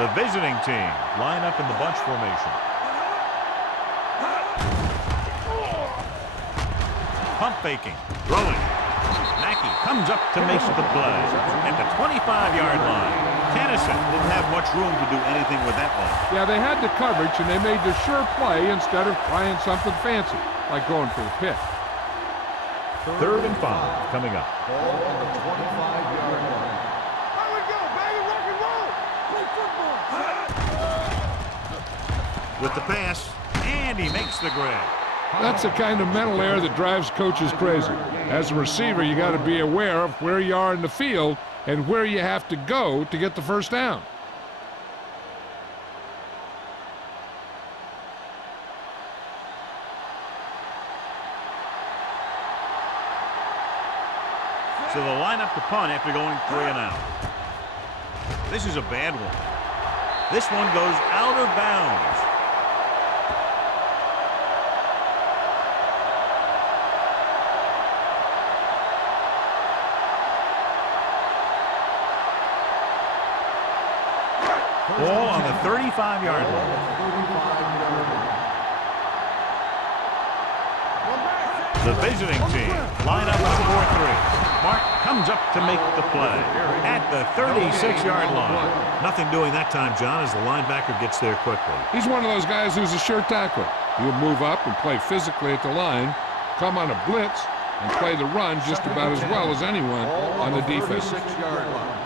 The visiting team line up in the bunch formation. Pump faking. Throwing. Mackey comes up to make the play at the 25-yard line. Tennyson didn't have much room to do anything with that one. Yeah, they had the coverage, and they made the sure play instead of trying something fancy, like going for the pick. 3rd and 5 coming up. Ball on the 25-yard line. Here we go, baby. Rock and roll. Play football. With the pass, and he makes the grab. That's the kind of mental error that drives coaches crazy. As a receiver, you got to be aware of where you are in the field and where you have to go to get the first down. So they'll line up to punt after going 3 and out. This is a bad one. This one goes out of bounds. Ball on the 35-yard line. The visiting team line up at 4-3. Mark comes up to make the play at the 36-yard line. Nothing doing that time, John, as the linebacker gets there quickly. He's one of those guys who's a sure tackler. He'll move up and play physically at the line, come on a blitz, and play the run just about as well as anyone on the defense. 36-yard line.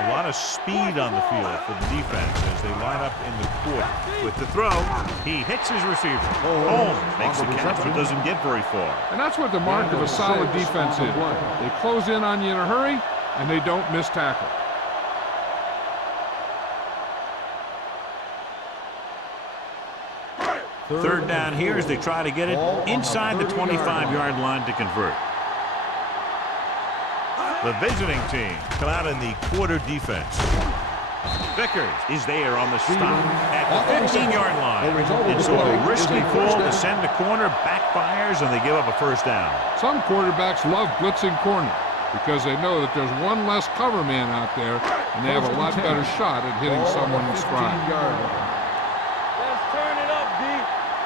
A lot of speed on the field for the defense as they line up in the quarter. With the throw, he hits his receiver. Holmes makes the catch but doesn't get very far. And that's what the mark of a solid defense is. They close in on you in a hurry, and they don't miss tackle. Third down here as they try to get it inside the 25-yard line to convert. The visiting team come out in the quarter defense. Vickers is there on the stop at the 15-yard line. It's a risky pull to send the corner, backfires, and they give up a first down. Some quarterbacks love blitzing corner because they know that there's one less cover man out there, and they have a lot better shot at hitting someone in stride. Let's turn it up, D.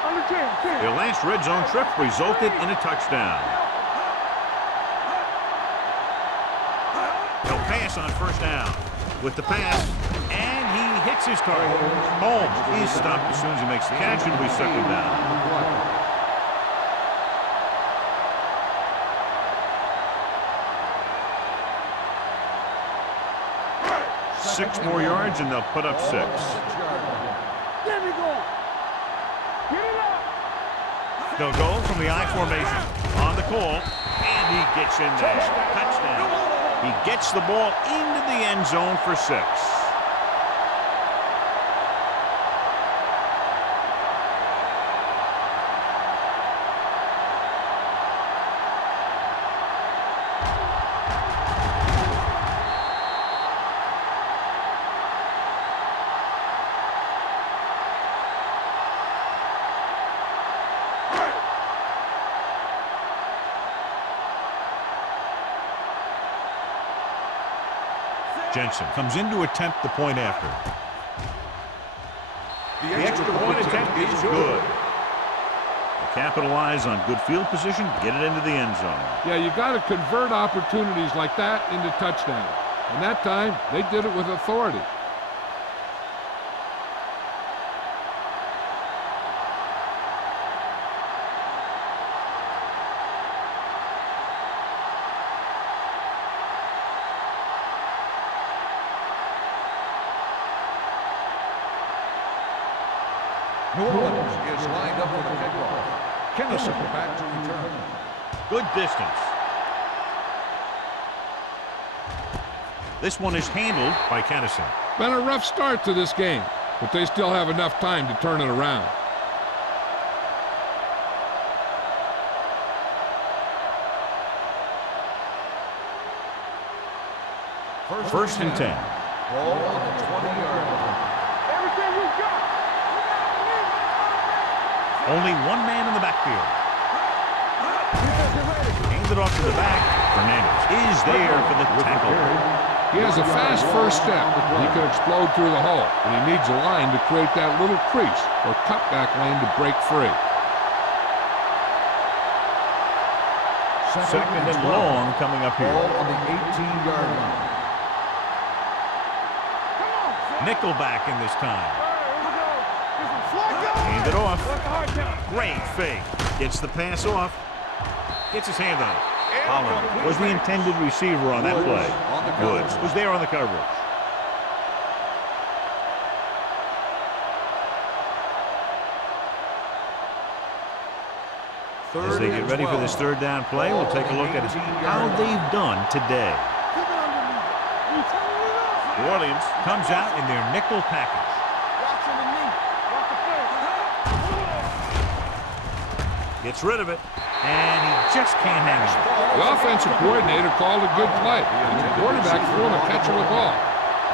On the 10. Their last red zone trip resulted in a touchdown. They'll pass on first down. With the pass, and he hits his target. Holmes is stopped as soon as he makes the catch, and we second down. 6 more yards, and they'll put up 6. There we go. Get it up. They'll go from the I formation on the call, and he gets in there. Touchdown. He gets the ball into the end zone for 6. Jensen comes in to attempt the point after. The extra point attempt is good. They capitalize on good field position, get it into the end zone. Yeah, you got to convert opportunities like that into touchdowns. And that time, they did it with authority. New Orleans is lined up for the kickoff. Kennison back to return. Good distance. This one is handled by Kennison. Been a rough start to this game, but they still have enough time to turn it around. First and 10. Ball on the 20-yard line. Everything you got. Only one man in the backfield. Hands it off to the back. Fernandez is there for the tackle. He has a fast first step. He can explode through the hole, and he needs a line to create that little crease or cutback lane to break free. Second and long coming up here. Ball on the 18-yard line. Nickelback in this time. Slug Hand it off. hard down. Great fake. Gets the pass off. Gets his hand on it. Holland was the intended receiver on that play. Woods was there on the coverage. As they get ready for this third down play, we'll take a look at how they've done today. New Orleans comes out in their nickel package. Gets rid of it, and he just can't handle it. The offensive coordinator called a good play, and the quarterback threw him a catchable ball.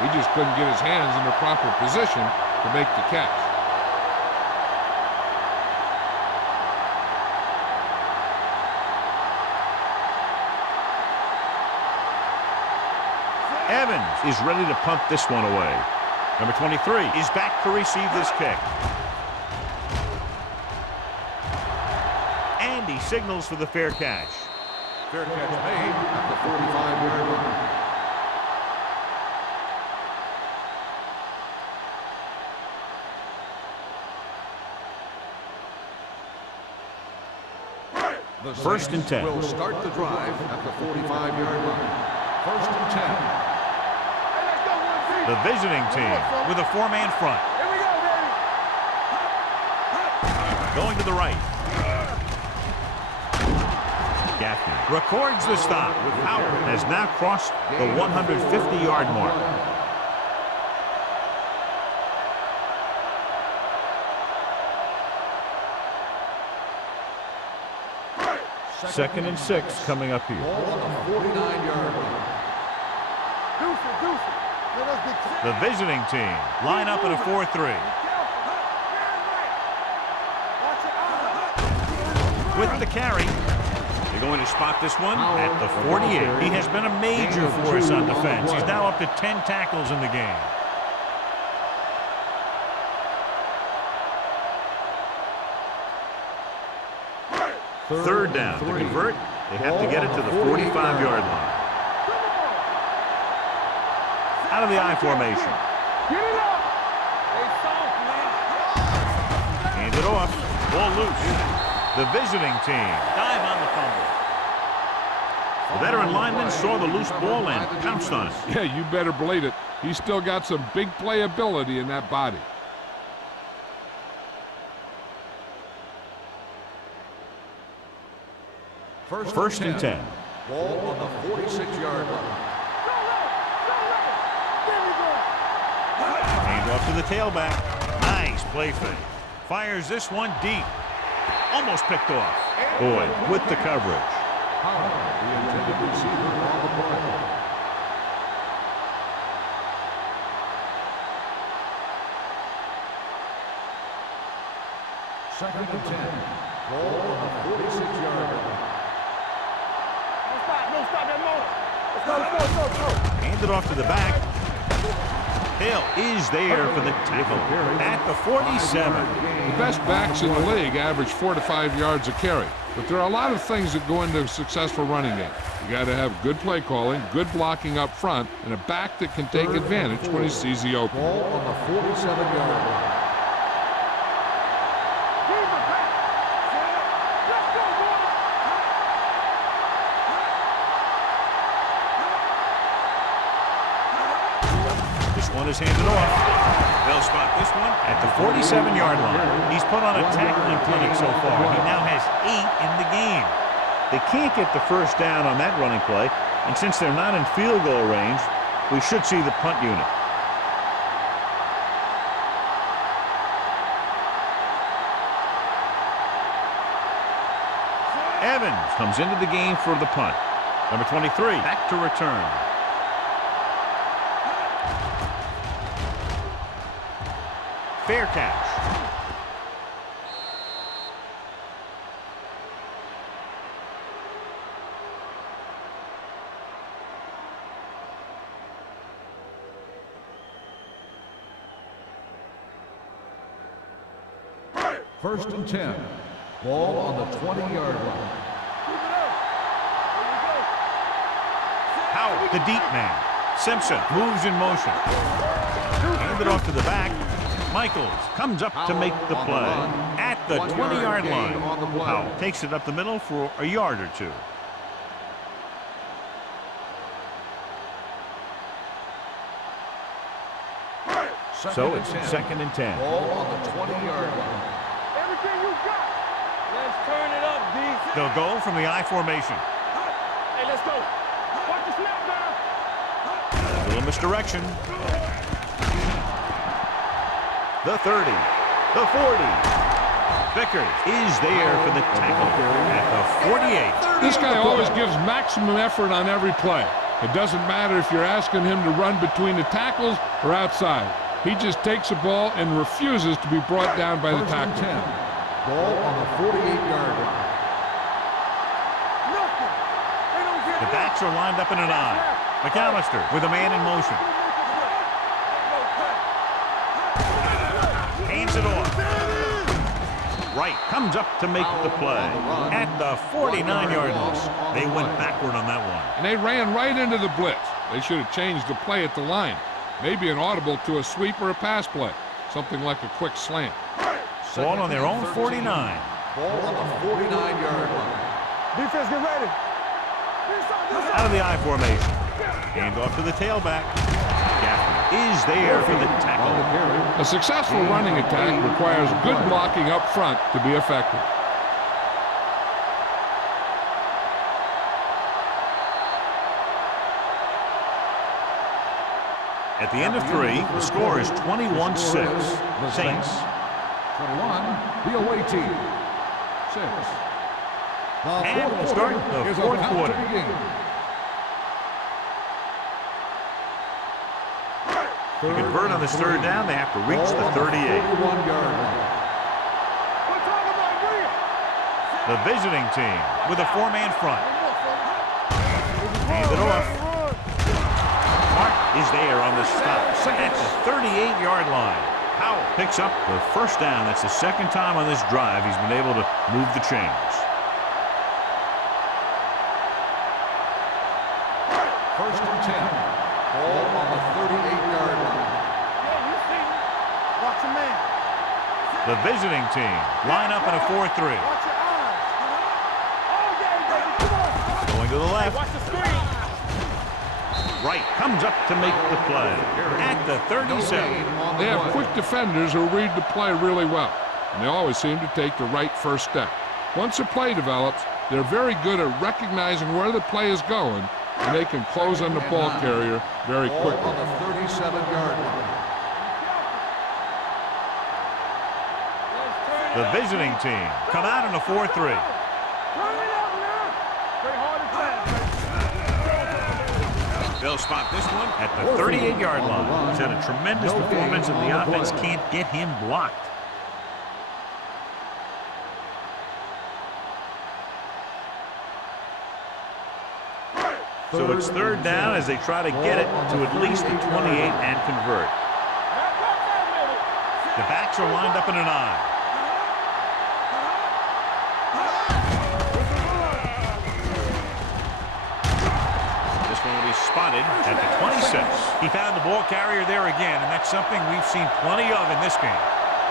He just couldn't get his hands in the proper position to make the catch. Evans is ready to punt this one away. Number 23 is back to receive this kick. And he signals for the fair catch. Fair catch made at the 45-yard line. The First and 10. Will start the drive at the 45-yard line. First and 10. The visiting team with a four-man front. Here we go, baby. Going to the right. Gaffney records the stop with Howard has now crossed the 150-yard mark. Second and 6 coming up here. Ball on the 49-yard line. The visiting team line up in a 4-3. With the carry, they're going to spot this one at the 48. He has been a major force on defense. He's now up to 10 tackles in the game. Third down to convert. They have to get it to the 45-yard line. Out of the I formation. Get it up. They soft, man. Hand it off. Ball loose. The visiting team dive on the fumble. The veteran lineman saw the loose ball and pounced on it. Yeah, you better believe it. He's still got some big playability in that body. First and 10. Ball on the 46-yard line. Hand off to the tailback. Nice play fake. Fires this one deep. Almost picked off. Boyd with the coverage. Howard, the intended receiver on the play. Second and 10. Ball on the 46-yard line. No, stop that motor. Let's go. Hand it off to the back. Hill is there for the tackle at the 47. The best backs in the league average 4 to 5 yards a carry. But there are a lot of things that go into a successful running game. You got to have good play calling, good blocking up front, and a back that can take advantage when he sees the opening. Ball on the 47-yard line. This one is handed off. They'll spot this one at the 47-yard line. He's put on a tackling clinic so far. He now has 8 in the game. They can't get the first down on that running play, and since they're not in field goal range, we should see the punt unit. Evans comes into the game for the punt. Number 23 back to return. Fair catch. First and 10. Ball on the 20-yard line. Howell, the deep man. Simpson moves in motion. Handed off to the back. Michaels comes up to make the play at the 20-yard line. Howell takes it up the middle for a yard or two. So it's second and 10. Ball on the 20-yard line. Everything you got. Let's turn it up, D. They'll go from the I formation. Hey, let's go. Watch the snap now. A little misdirection. The 30, the 40. Vickers is there for the tackle at the 48. This guy always gives maximum effort on every play. It doesn't matter if you're asking him to run between the tackles or outside. He just takes the ball and refuses to be brought down by the First and tackle. 10. Ball on the 48-yard line. The backs are lined up in an I. McAllister with a man in motion. Hands it off. Wright comes up to make the play at the 49-yard line. They went backward on that one. And they ran right into the blitz. They should have changed the play at the line. Maybe an audible to a sweep or a pass play. Something like a quick slant. Ball on their own 49. Ball on the 49-yard line. Defense, get ready. Out of the I formation. Hand off to the tailback. Gaffney is there for the tackle. A successful running attack requires good blocking up front to be effective. At the end of 3, the score is 21-6. Saints. 21, the away team. 6. And we'll start the fourth quarter. To convert on this third down, they have to reach the 38. The visiting team with a 4-man front. Hand it off. Mark is there on the stop at the 38-yard line. Howell picks up the first down. That's the second time on this drive he's been able to move the chains. First and 10. Ball on the 38-yard line. Yeah, you see me. Watch your man. The visiting team line up in a 4-3. Watch your eyes. Oh, yeah, baby. Come on. Going to the left. Watch the screen. Wright comes up to make the play at the 37. They have quick defenders who read the play really well, and they always seem to take the right first step. Once a play develops, they're very good at recognizing where the play is going, and they can close on the ball carrier very quickly. On the 37-yard line. The visiting team come out in a 4-3. Turn it up now. Play hard and fast. They'll spot this one at the 38-yard line. He's had a tremendous performance, and the offense can't get him blocked. So it's third down as they try to get it to at least the 28 and convert. The backs are lined up in an I. Spotted at the 26. He found the ball carrier there again, and that's something we've seen plenty of in this game.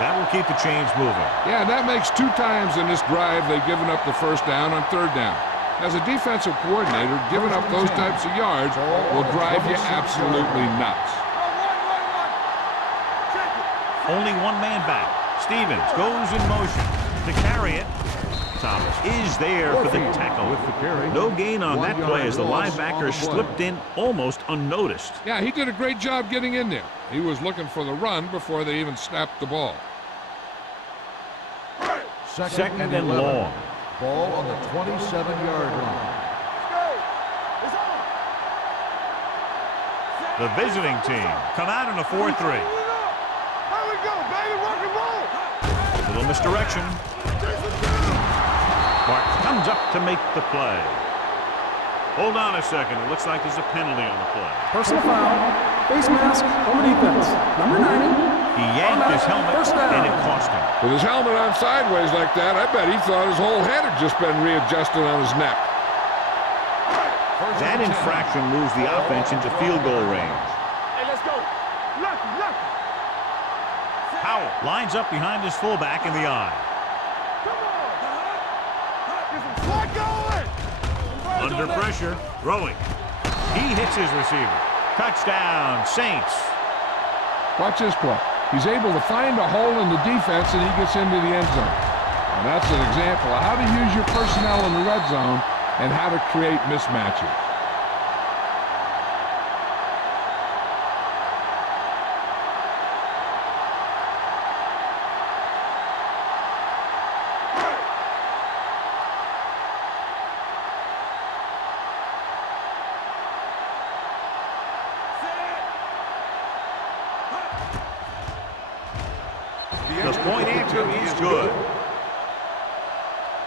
That will keep the chains moving. Yeah, that makes 2 times in this drive they've given up the first down on third down. As a defensive coordinator, giving up those types of yards will drive you absolutely nuts. Only one man back. Stevens goes in motion to carry it. Thomas is there for the tackle. With the carry. No gain on 1 that yard play as the loss on linebacker the play. slipped in almost unnoticed. Yeah, he did a great job getting in there. He was looking for the run before they even snapped the ball. Second and long. Ball on the 27-yard line. The visiting team come out in a 4-3. Here we go, baby. Rock and roll. Little misdirection. Martin comes up to make the play. Hold on a second. It looks like there's a penalty on the play. Personal foul. Face mask on the defense. Number 90. He yanked his helmet, First down. and it cost him. With his helmet on sideways like that, I bet he thought his whole head had just been readjusted on his neck. That infraction moves the offense into field goal range. Hey, let's go. Left. Powell lines up behind his fullback in the eye. Come on. Get some slack going. Under pressure, throwing. He hits his receiver. Touchdown, Saints. Watch this play. He's able to find a hole in the defense and he gets into the end zone. And that's an example of how to use your personnel in the red zone and how to create mismatches. The point after is good.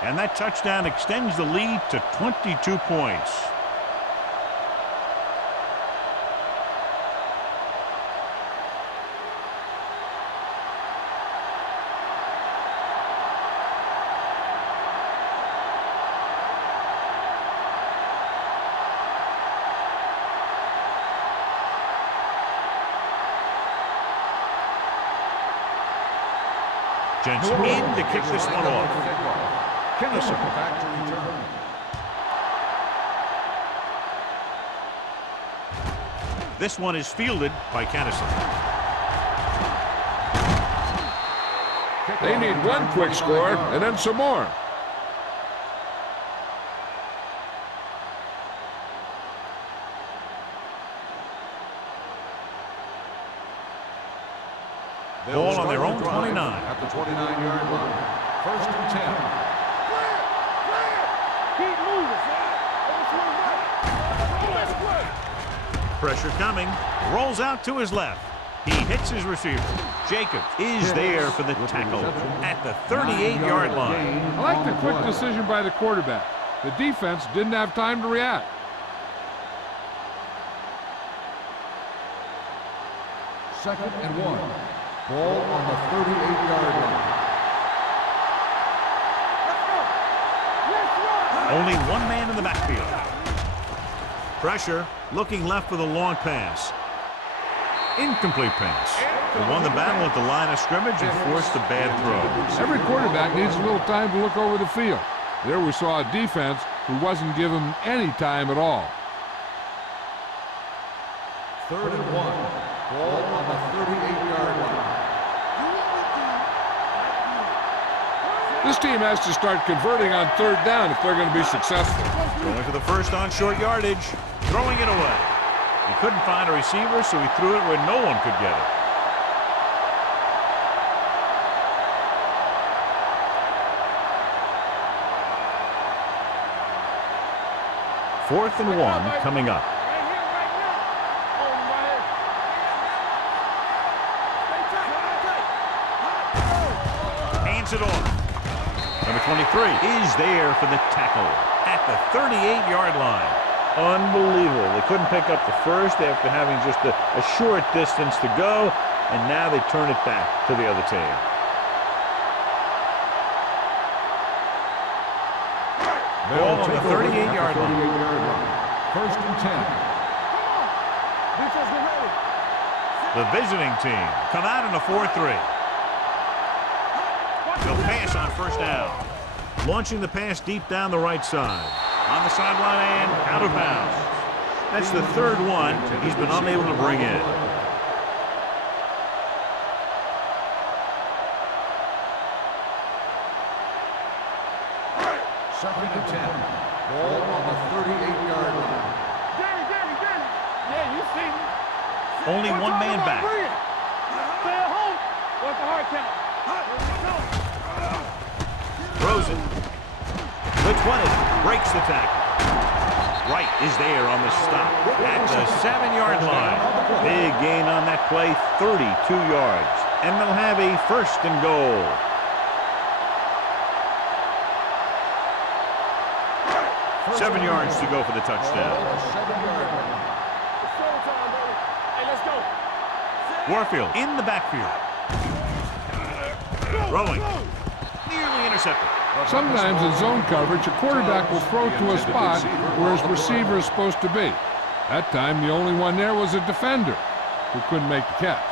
And that touchdown extends the lead to 22 points. Jensen in to kick this one off. Kennison back to return. This one is fielded by Kennison. They need one quick score and then some more. Ball on their own 29. At the 29-yard line. First and 10. Keep moving, son. Pressure coming. Rolls out to his left. He hits his receiver. Jacobs is there for the tackle at the 38-yard line. I like the quick decision by the quarterback. The defense didn't have time to react. Second and 1. Ball on the 38-yard line. Only one man in the backfield. Pressure, looking left for the long pass. Incomplete pass. They won the battle at the line of scrimmage and forced a bad throw. Every quarterback needs a little time to look over the field. There we saw a defense who wasn't given any time at all. Third and 1. Ball on the 38-yard line. This team has to start converting on third down if they're going to be successful. Going for the first on short yardage. Throwing it away. He couldn't find a receiver, so he threw it where no one could get it. Fourth and 1 coming up. Hands it off. Number 23 is there for the tackle at the 38-yard line. Unbelievable. They couldn't pick up the first after having just a short distance to go, and now they turn it back to the other team. Ball on the 38-yard line. First and 10. The visiting team come out in a 4-3. They'll pass on first down. Launching the pass deep down the right side. On the sideline and out of bounds. That's the third one he's been unable to bring in. Only one man back. Stay at home. What's the hard count? Throws it. The 20. Breaks the tackle. Wright is there on the stop at the 7-yard line. Big gain on that play, 32 yards. And they'll have a 1st and goal. Seven yards to go for the touchdown. Hey, let's go. Warfield in the backfield. Throwing. Nearly intercepted. Sometimes in zone coverage, a quarterback will throw to a spot where his receiver is supposed to be. That time, the only one there was a defender who couldn't make the catch.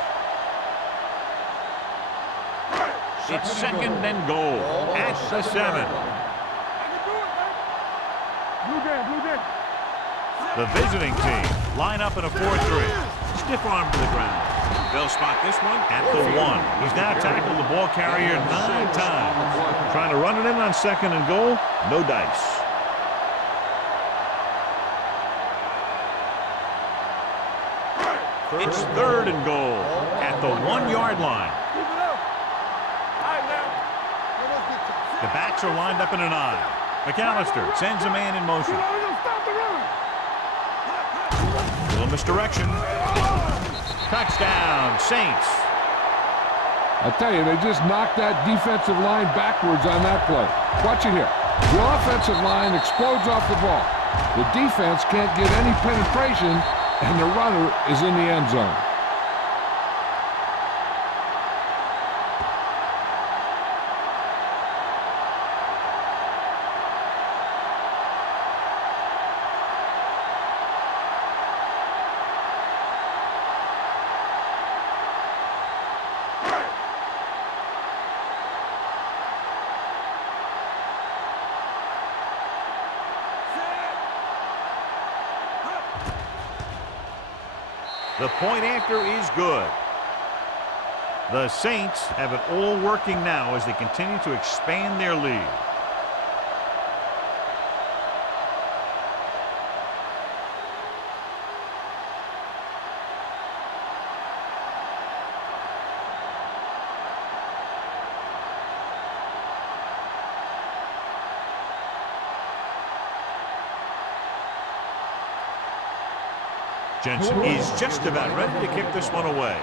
It's 2nd and goal at the 7. The visiting team line up in a 4-3. Stiff arm to the ground. They'll spot this one at the 1. He's now tackled the ball carrier 9 times. Trying to run it in on 2nd and goal. No dice. It's 3rd and goal at the 1-yard line. The backs are lined up in an I. McAllister sends a man in motion. Little misdirection. Touchdown, Saints. I tell you, they just knocked that defensive line backwards on that play. Watch it here. The offensive line explodes off the ball. The defense can't get any penetration, and the runner is in the end zone. The point after is good. The Saints have it all working now as they continue to expand their lead. Jensen is just about ready to kick this one away.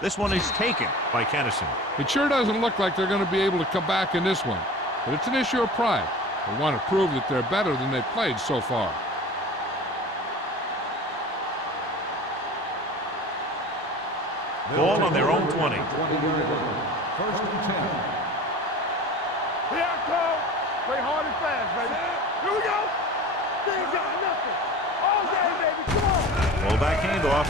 This one is taken by Kennison. It sure doesn't look like they're going to be able to come back in this one, but it's an issue of pride. They want to prove that they're better than they've played so far. Ball on their own 20. 1st and 10. Here I come. Play hard and fast, baby. Here we go. They ain't got nothing. All day, baby. Come on. Fullback handoff.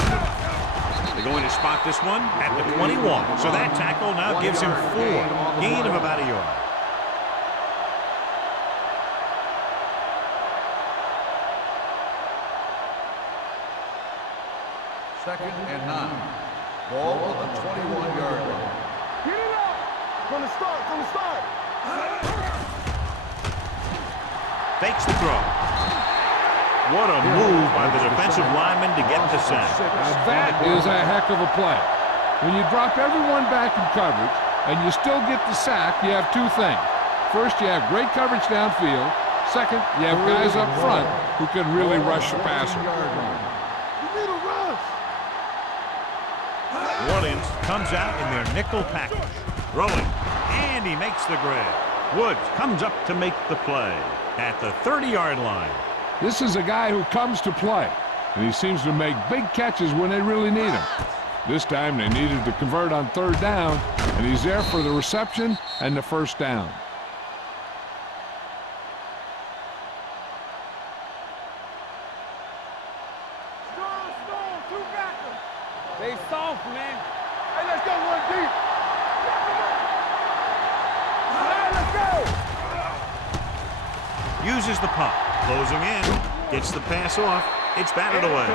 They're going to spot this one at the 21. So that tackle now gives him 4. Gain of about a yard. Second and 9. Ball on the 21-yard line. Get it up. From the start, from the start. Fakes the throw. What a move by the defensive lineman to get the sack. Now that is a heck of a play. When you drop everyone back in coverage and you still get the sack, you have 2 things. First, you have great coverage downfield. Second, you have guys up front who can really rush the passer. You need a rush. New Orleans comes out in their nickel package. Throwing, and he makes the grab. Woods comes up to make the play at the 30-yard line. This is a guy who comes to play, and he seems to make big catches when they really need him. This time they needed to convert on 3rd down, and he's there for the reception and the 1st down. They soft, man. Hey, let's go 1 deep. Let's go. Uses the pump. Closing in. Gets the pass off. It's batted away.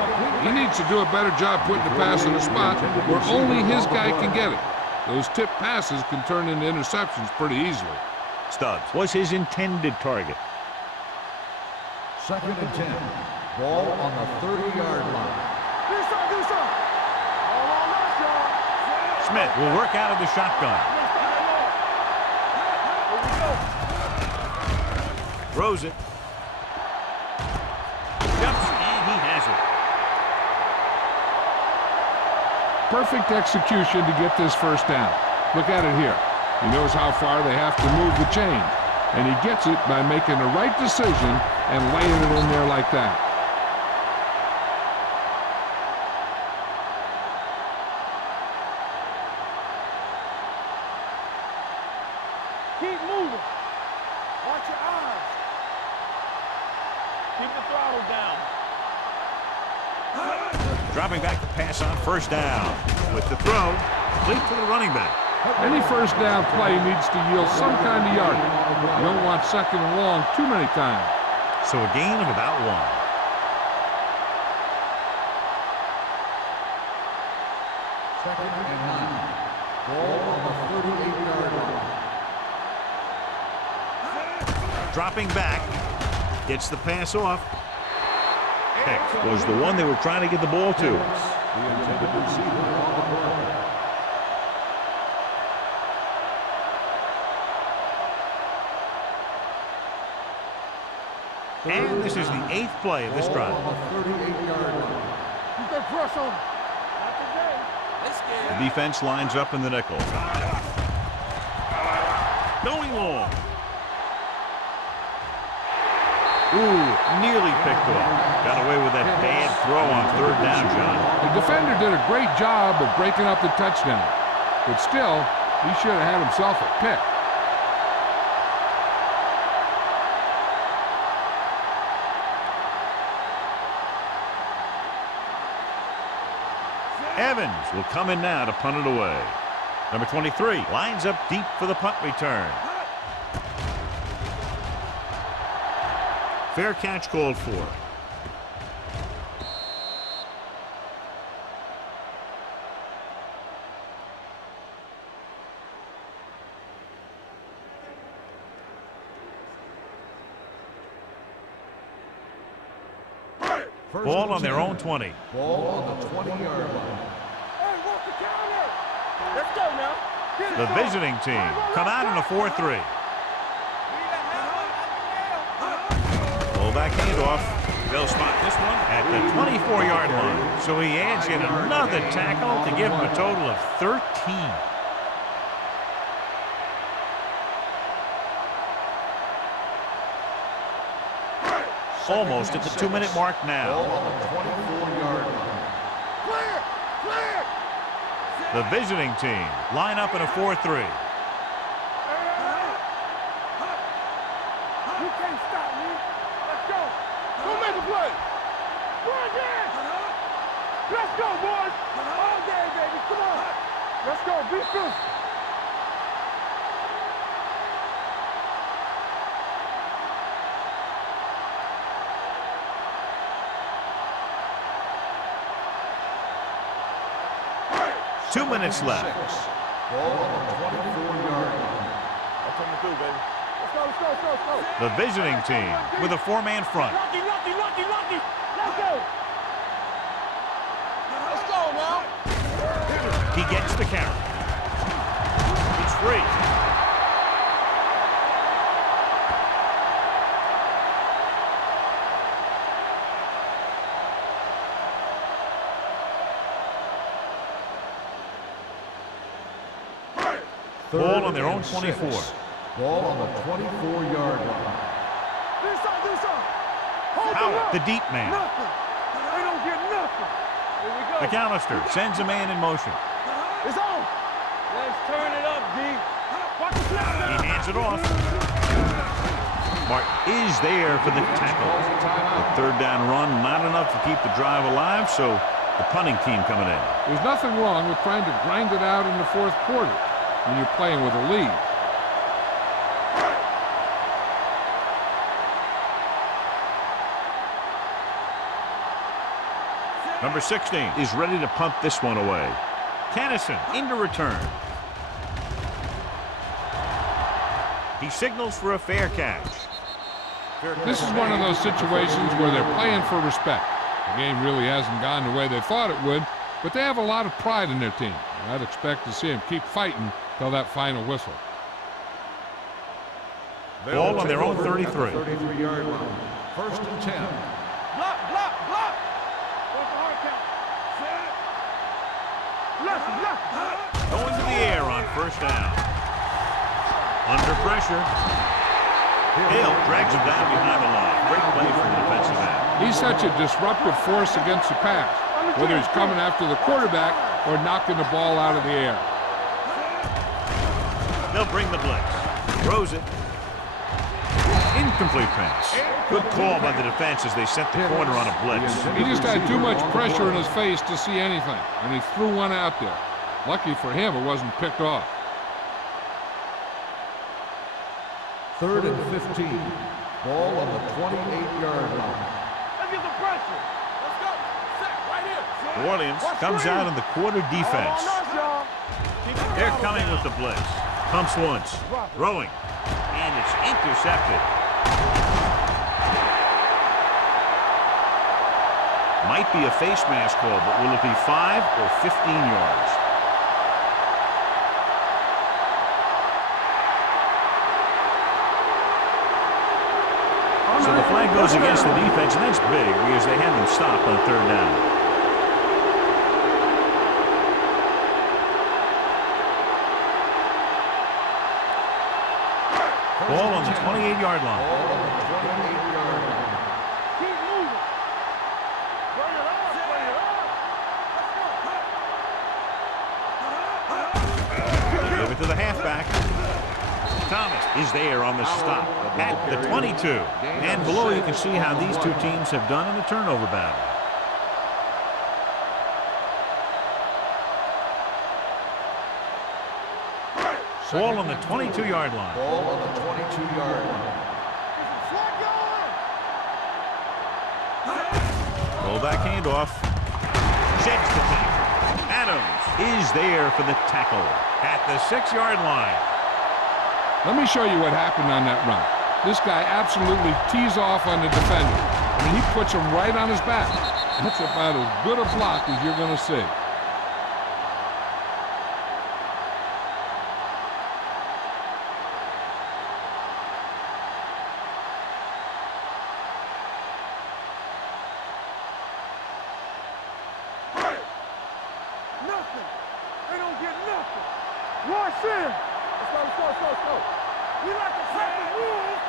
He needs to do a better job putting the pass in a spot where only his guy can get it. Those tip passes can turn into interceptions pretty easily. Stubbs was his intended target. 2nd and 10. Ball on the 30-yard line. Do some. All on us, y'all. Smith will work out of the shotgun. Throws it. Jumps, and he has it. Perfect execution to get this first down. Look at it here. He knows how far they have to move the chain, and he gets it by making the right decision and laying it in there like that. Keep moving. Watch your eyes. Keep the throttle down. Dropping back to pass on first down. With the throw, complete to the running back. Any first down play needs to yield some kind of yardage. You don't want 2nd and long too many times. So a gain of about 1. 2nd and 9. Ball on the 38-yard line. Dropping back. Gets the pass off. Pick was the one they were trying to get the ball to. The intended receiver on the play. And this is the 8th play of this drive. On the 38-yard line. Keep that press on him. Not today. The defense lines up in the nickel. Going long. Ooh, nearly picked off. Got away with that bad throw on 3rd down, John. The defender did a great job of breaking up the touchdown, but still, he should have had himself a pick. Evans will come in now to punt it away. Number 23 lines up deep for the punt return. Fair catch called for. Ball on their own 20. Ball on the 20-yard line. Hey, walk the counter. Let's go now. The visiting team come out in a 4-3. Fullback handoff. They'll spot this one at the 24-yard line. So he adds yet another tackle to give him a total of 13. Almost at the 2-minute mark now. Ball on the 24-yard line. Clear. The visiting team line up in a 4-3. You can't stop me. Let's go. Go make a play. Go again. Let's go, boys. All day, baby. Come on. Let's go. Be physical. Two minutes left. Ball on the 24-yard line. I'm coming through, baby. Let's go. The visiting team with a 4-man front. Lucky. Let's go. Let's go now. He gets the count. It's free. Ball on their own 24. Ball on the 24-yard line. Do something. Hold Howard, up. the deep man. Nothing. They don't get nothing. Here we go. McAllister sends a man in motion. It's on. Let's turn it up, D. Watch the snap He now. hands it off. Martin is there for the tackle. The 3rd down run, not enough to keep the drive alive, so the punting team coming in. There's nothing wrong with trying to grind it out in the 4th quarter when you're playing with a lead. Number 16 is ready to punt this one away. Kennison into return. He signals for a fair catch. This is one of those situations where they're playing for respect. The game really hasn't gone the way they thought it would, but they have a lot of pride in their team. And I'd expect to see them keep fighting till that final whistle. Ball on their own 33. 33-yard line. 1st and 10. Block, block, block. What's the hard count? Left. Going to the air on 1st down. Under pressure. Hale drags him down behind the line. Great play from the defensive end. He's such a disruptive force against the pass, whether he's coming after the quarterback or knocking the ball out of the air. They'll bring the blitz. Throws it. Incomplete pass. Good call by the defense as they sent the corner on a blitz. He just had too much pressure in his face to see anything, and he threw one out there. Lucky for him, it wasn't picked off. 3rd and 15. Ball on the 28-yard line. Let's get some pressure. Let's go. Set right here. New Orleans comes out in the quarter defense. They're coming with the blitz. Pumps once. Throwing. And it's intercepted. Might be a face mask call, but will it be 5 or 15 yards? So the flag goes against the defense, and that's big because they had them stopped on 3rd down. Ball on the 28-yard line. Ball on the 28-yard line. Keep moving. Bring it up. Bring it up. Give it to the halfback. Thomas is there on the stop at the 22. And below you can see how these two teams have done in the turnover battle. Ball on the 22-yard line. Ball on the 22-yard line. Roll back handoff. Sheds the tackle. Adams is there for the tackle at the 6-yard line. Let me show you what happened on that run. This guy absolutely tees off on the defender. I mean, he puts him right on his back. That's about as good a block as you're going to see. Nothing. They don't get nothing. Rush in. Let's go. We like to set the rules.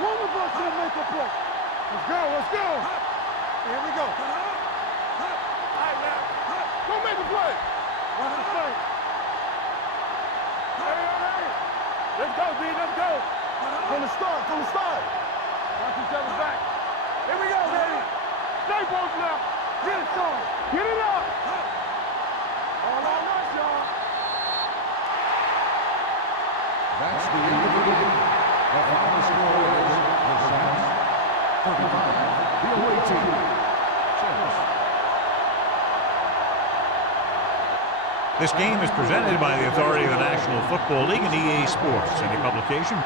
One of us will make a play. Let's go. Here we go. All right, now. Go make a play. What's the play? Hey. Let's go, D. Let's go. From the start. Watch each other's back. Here we go, baby. Stay both now. Get it started. Get it up. All on us, y'all. That's the end of the game. The final score is the Saints 35. The away team. Cheers. This game is presented by the authority of the National Football League and EA Sports. Any publication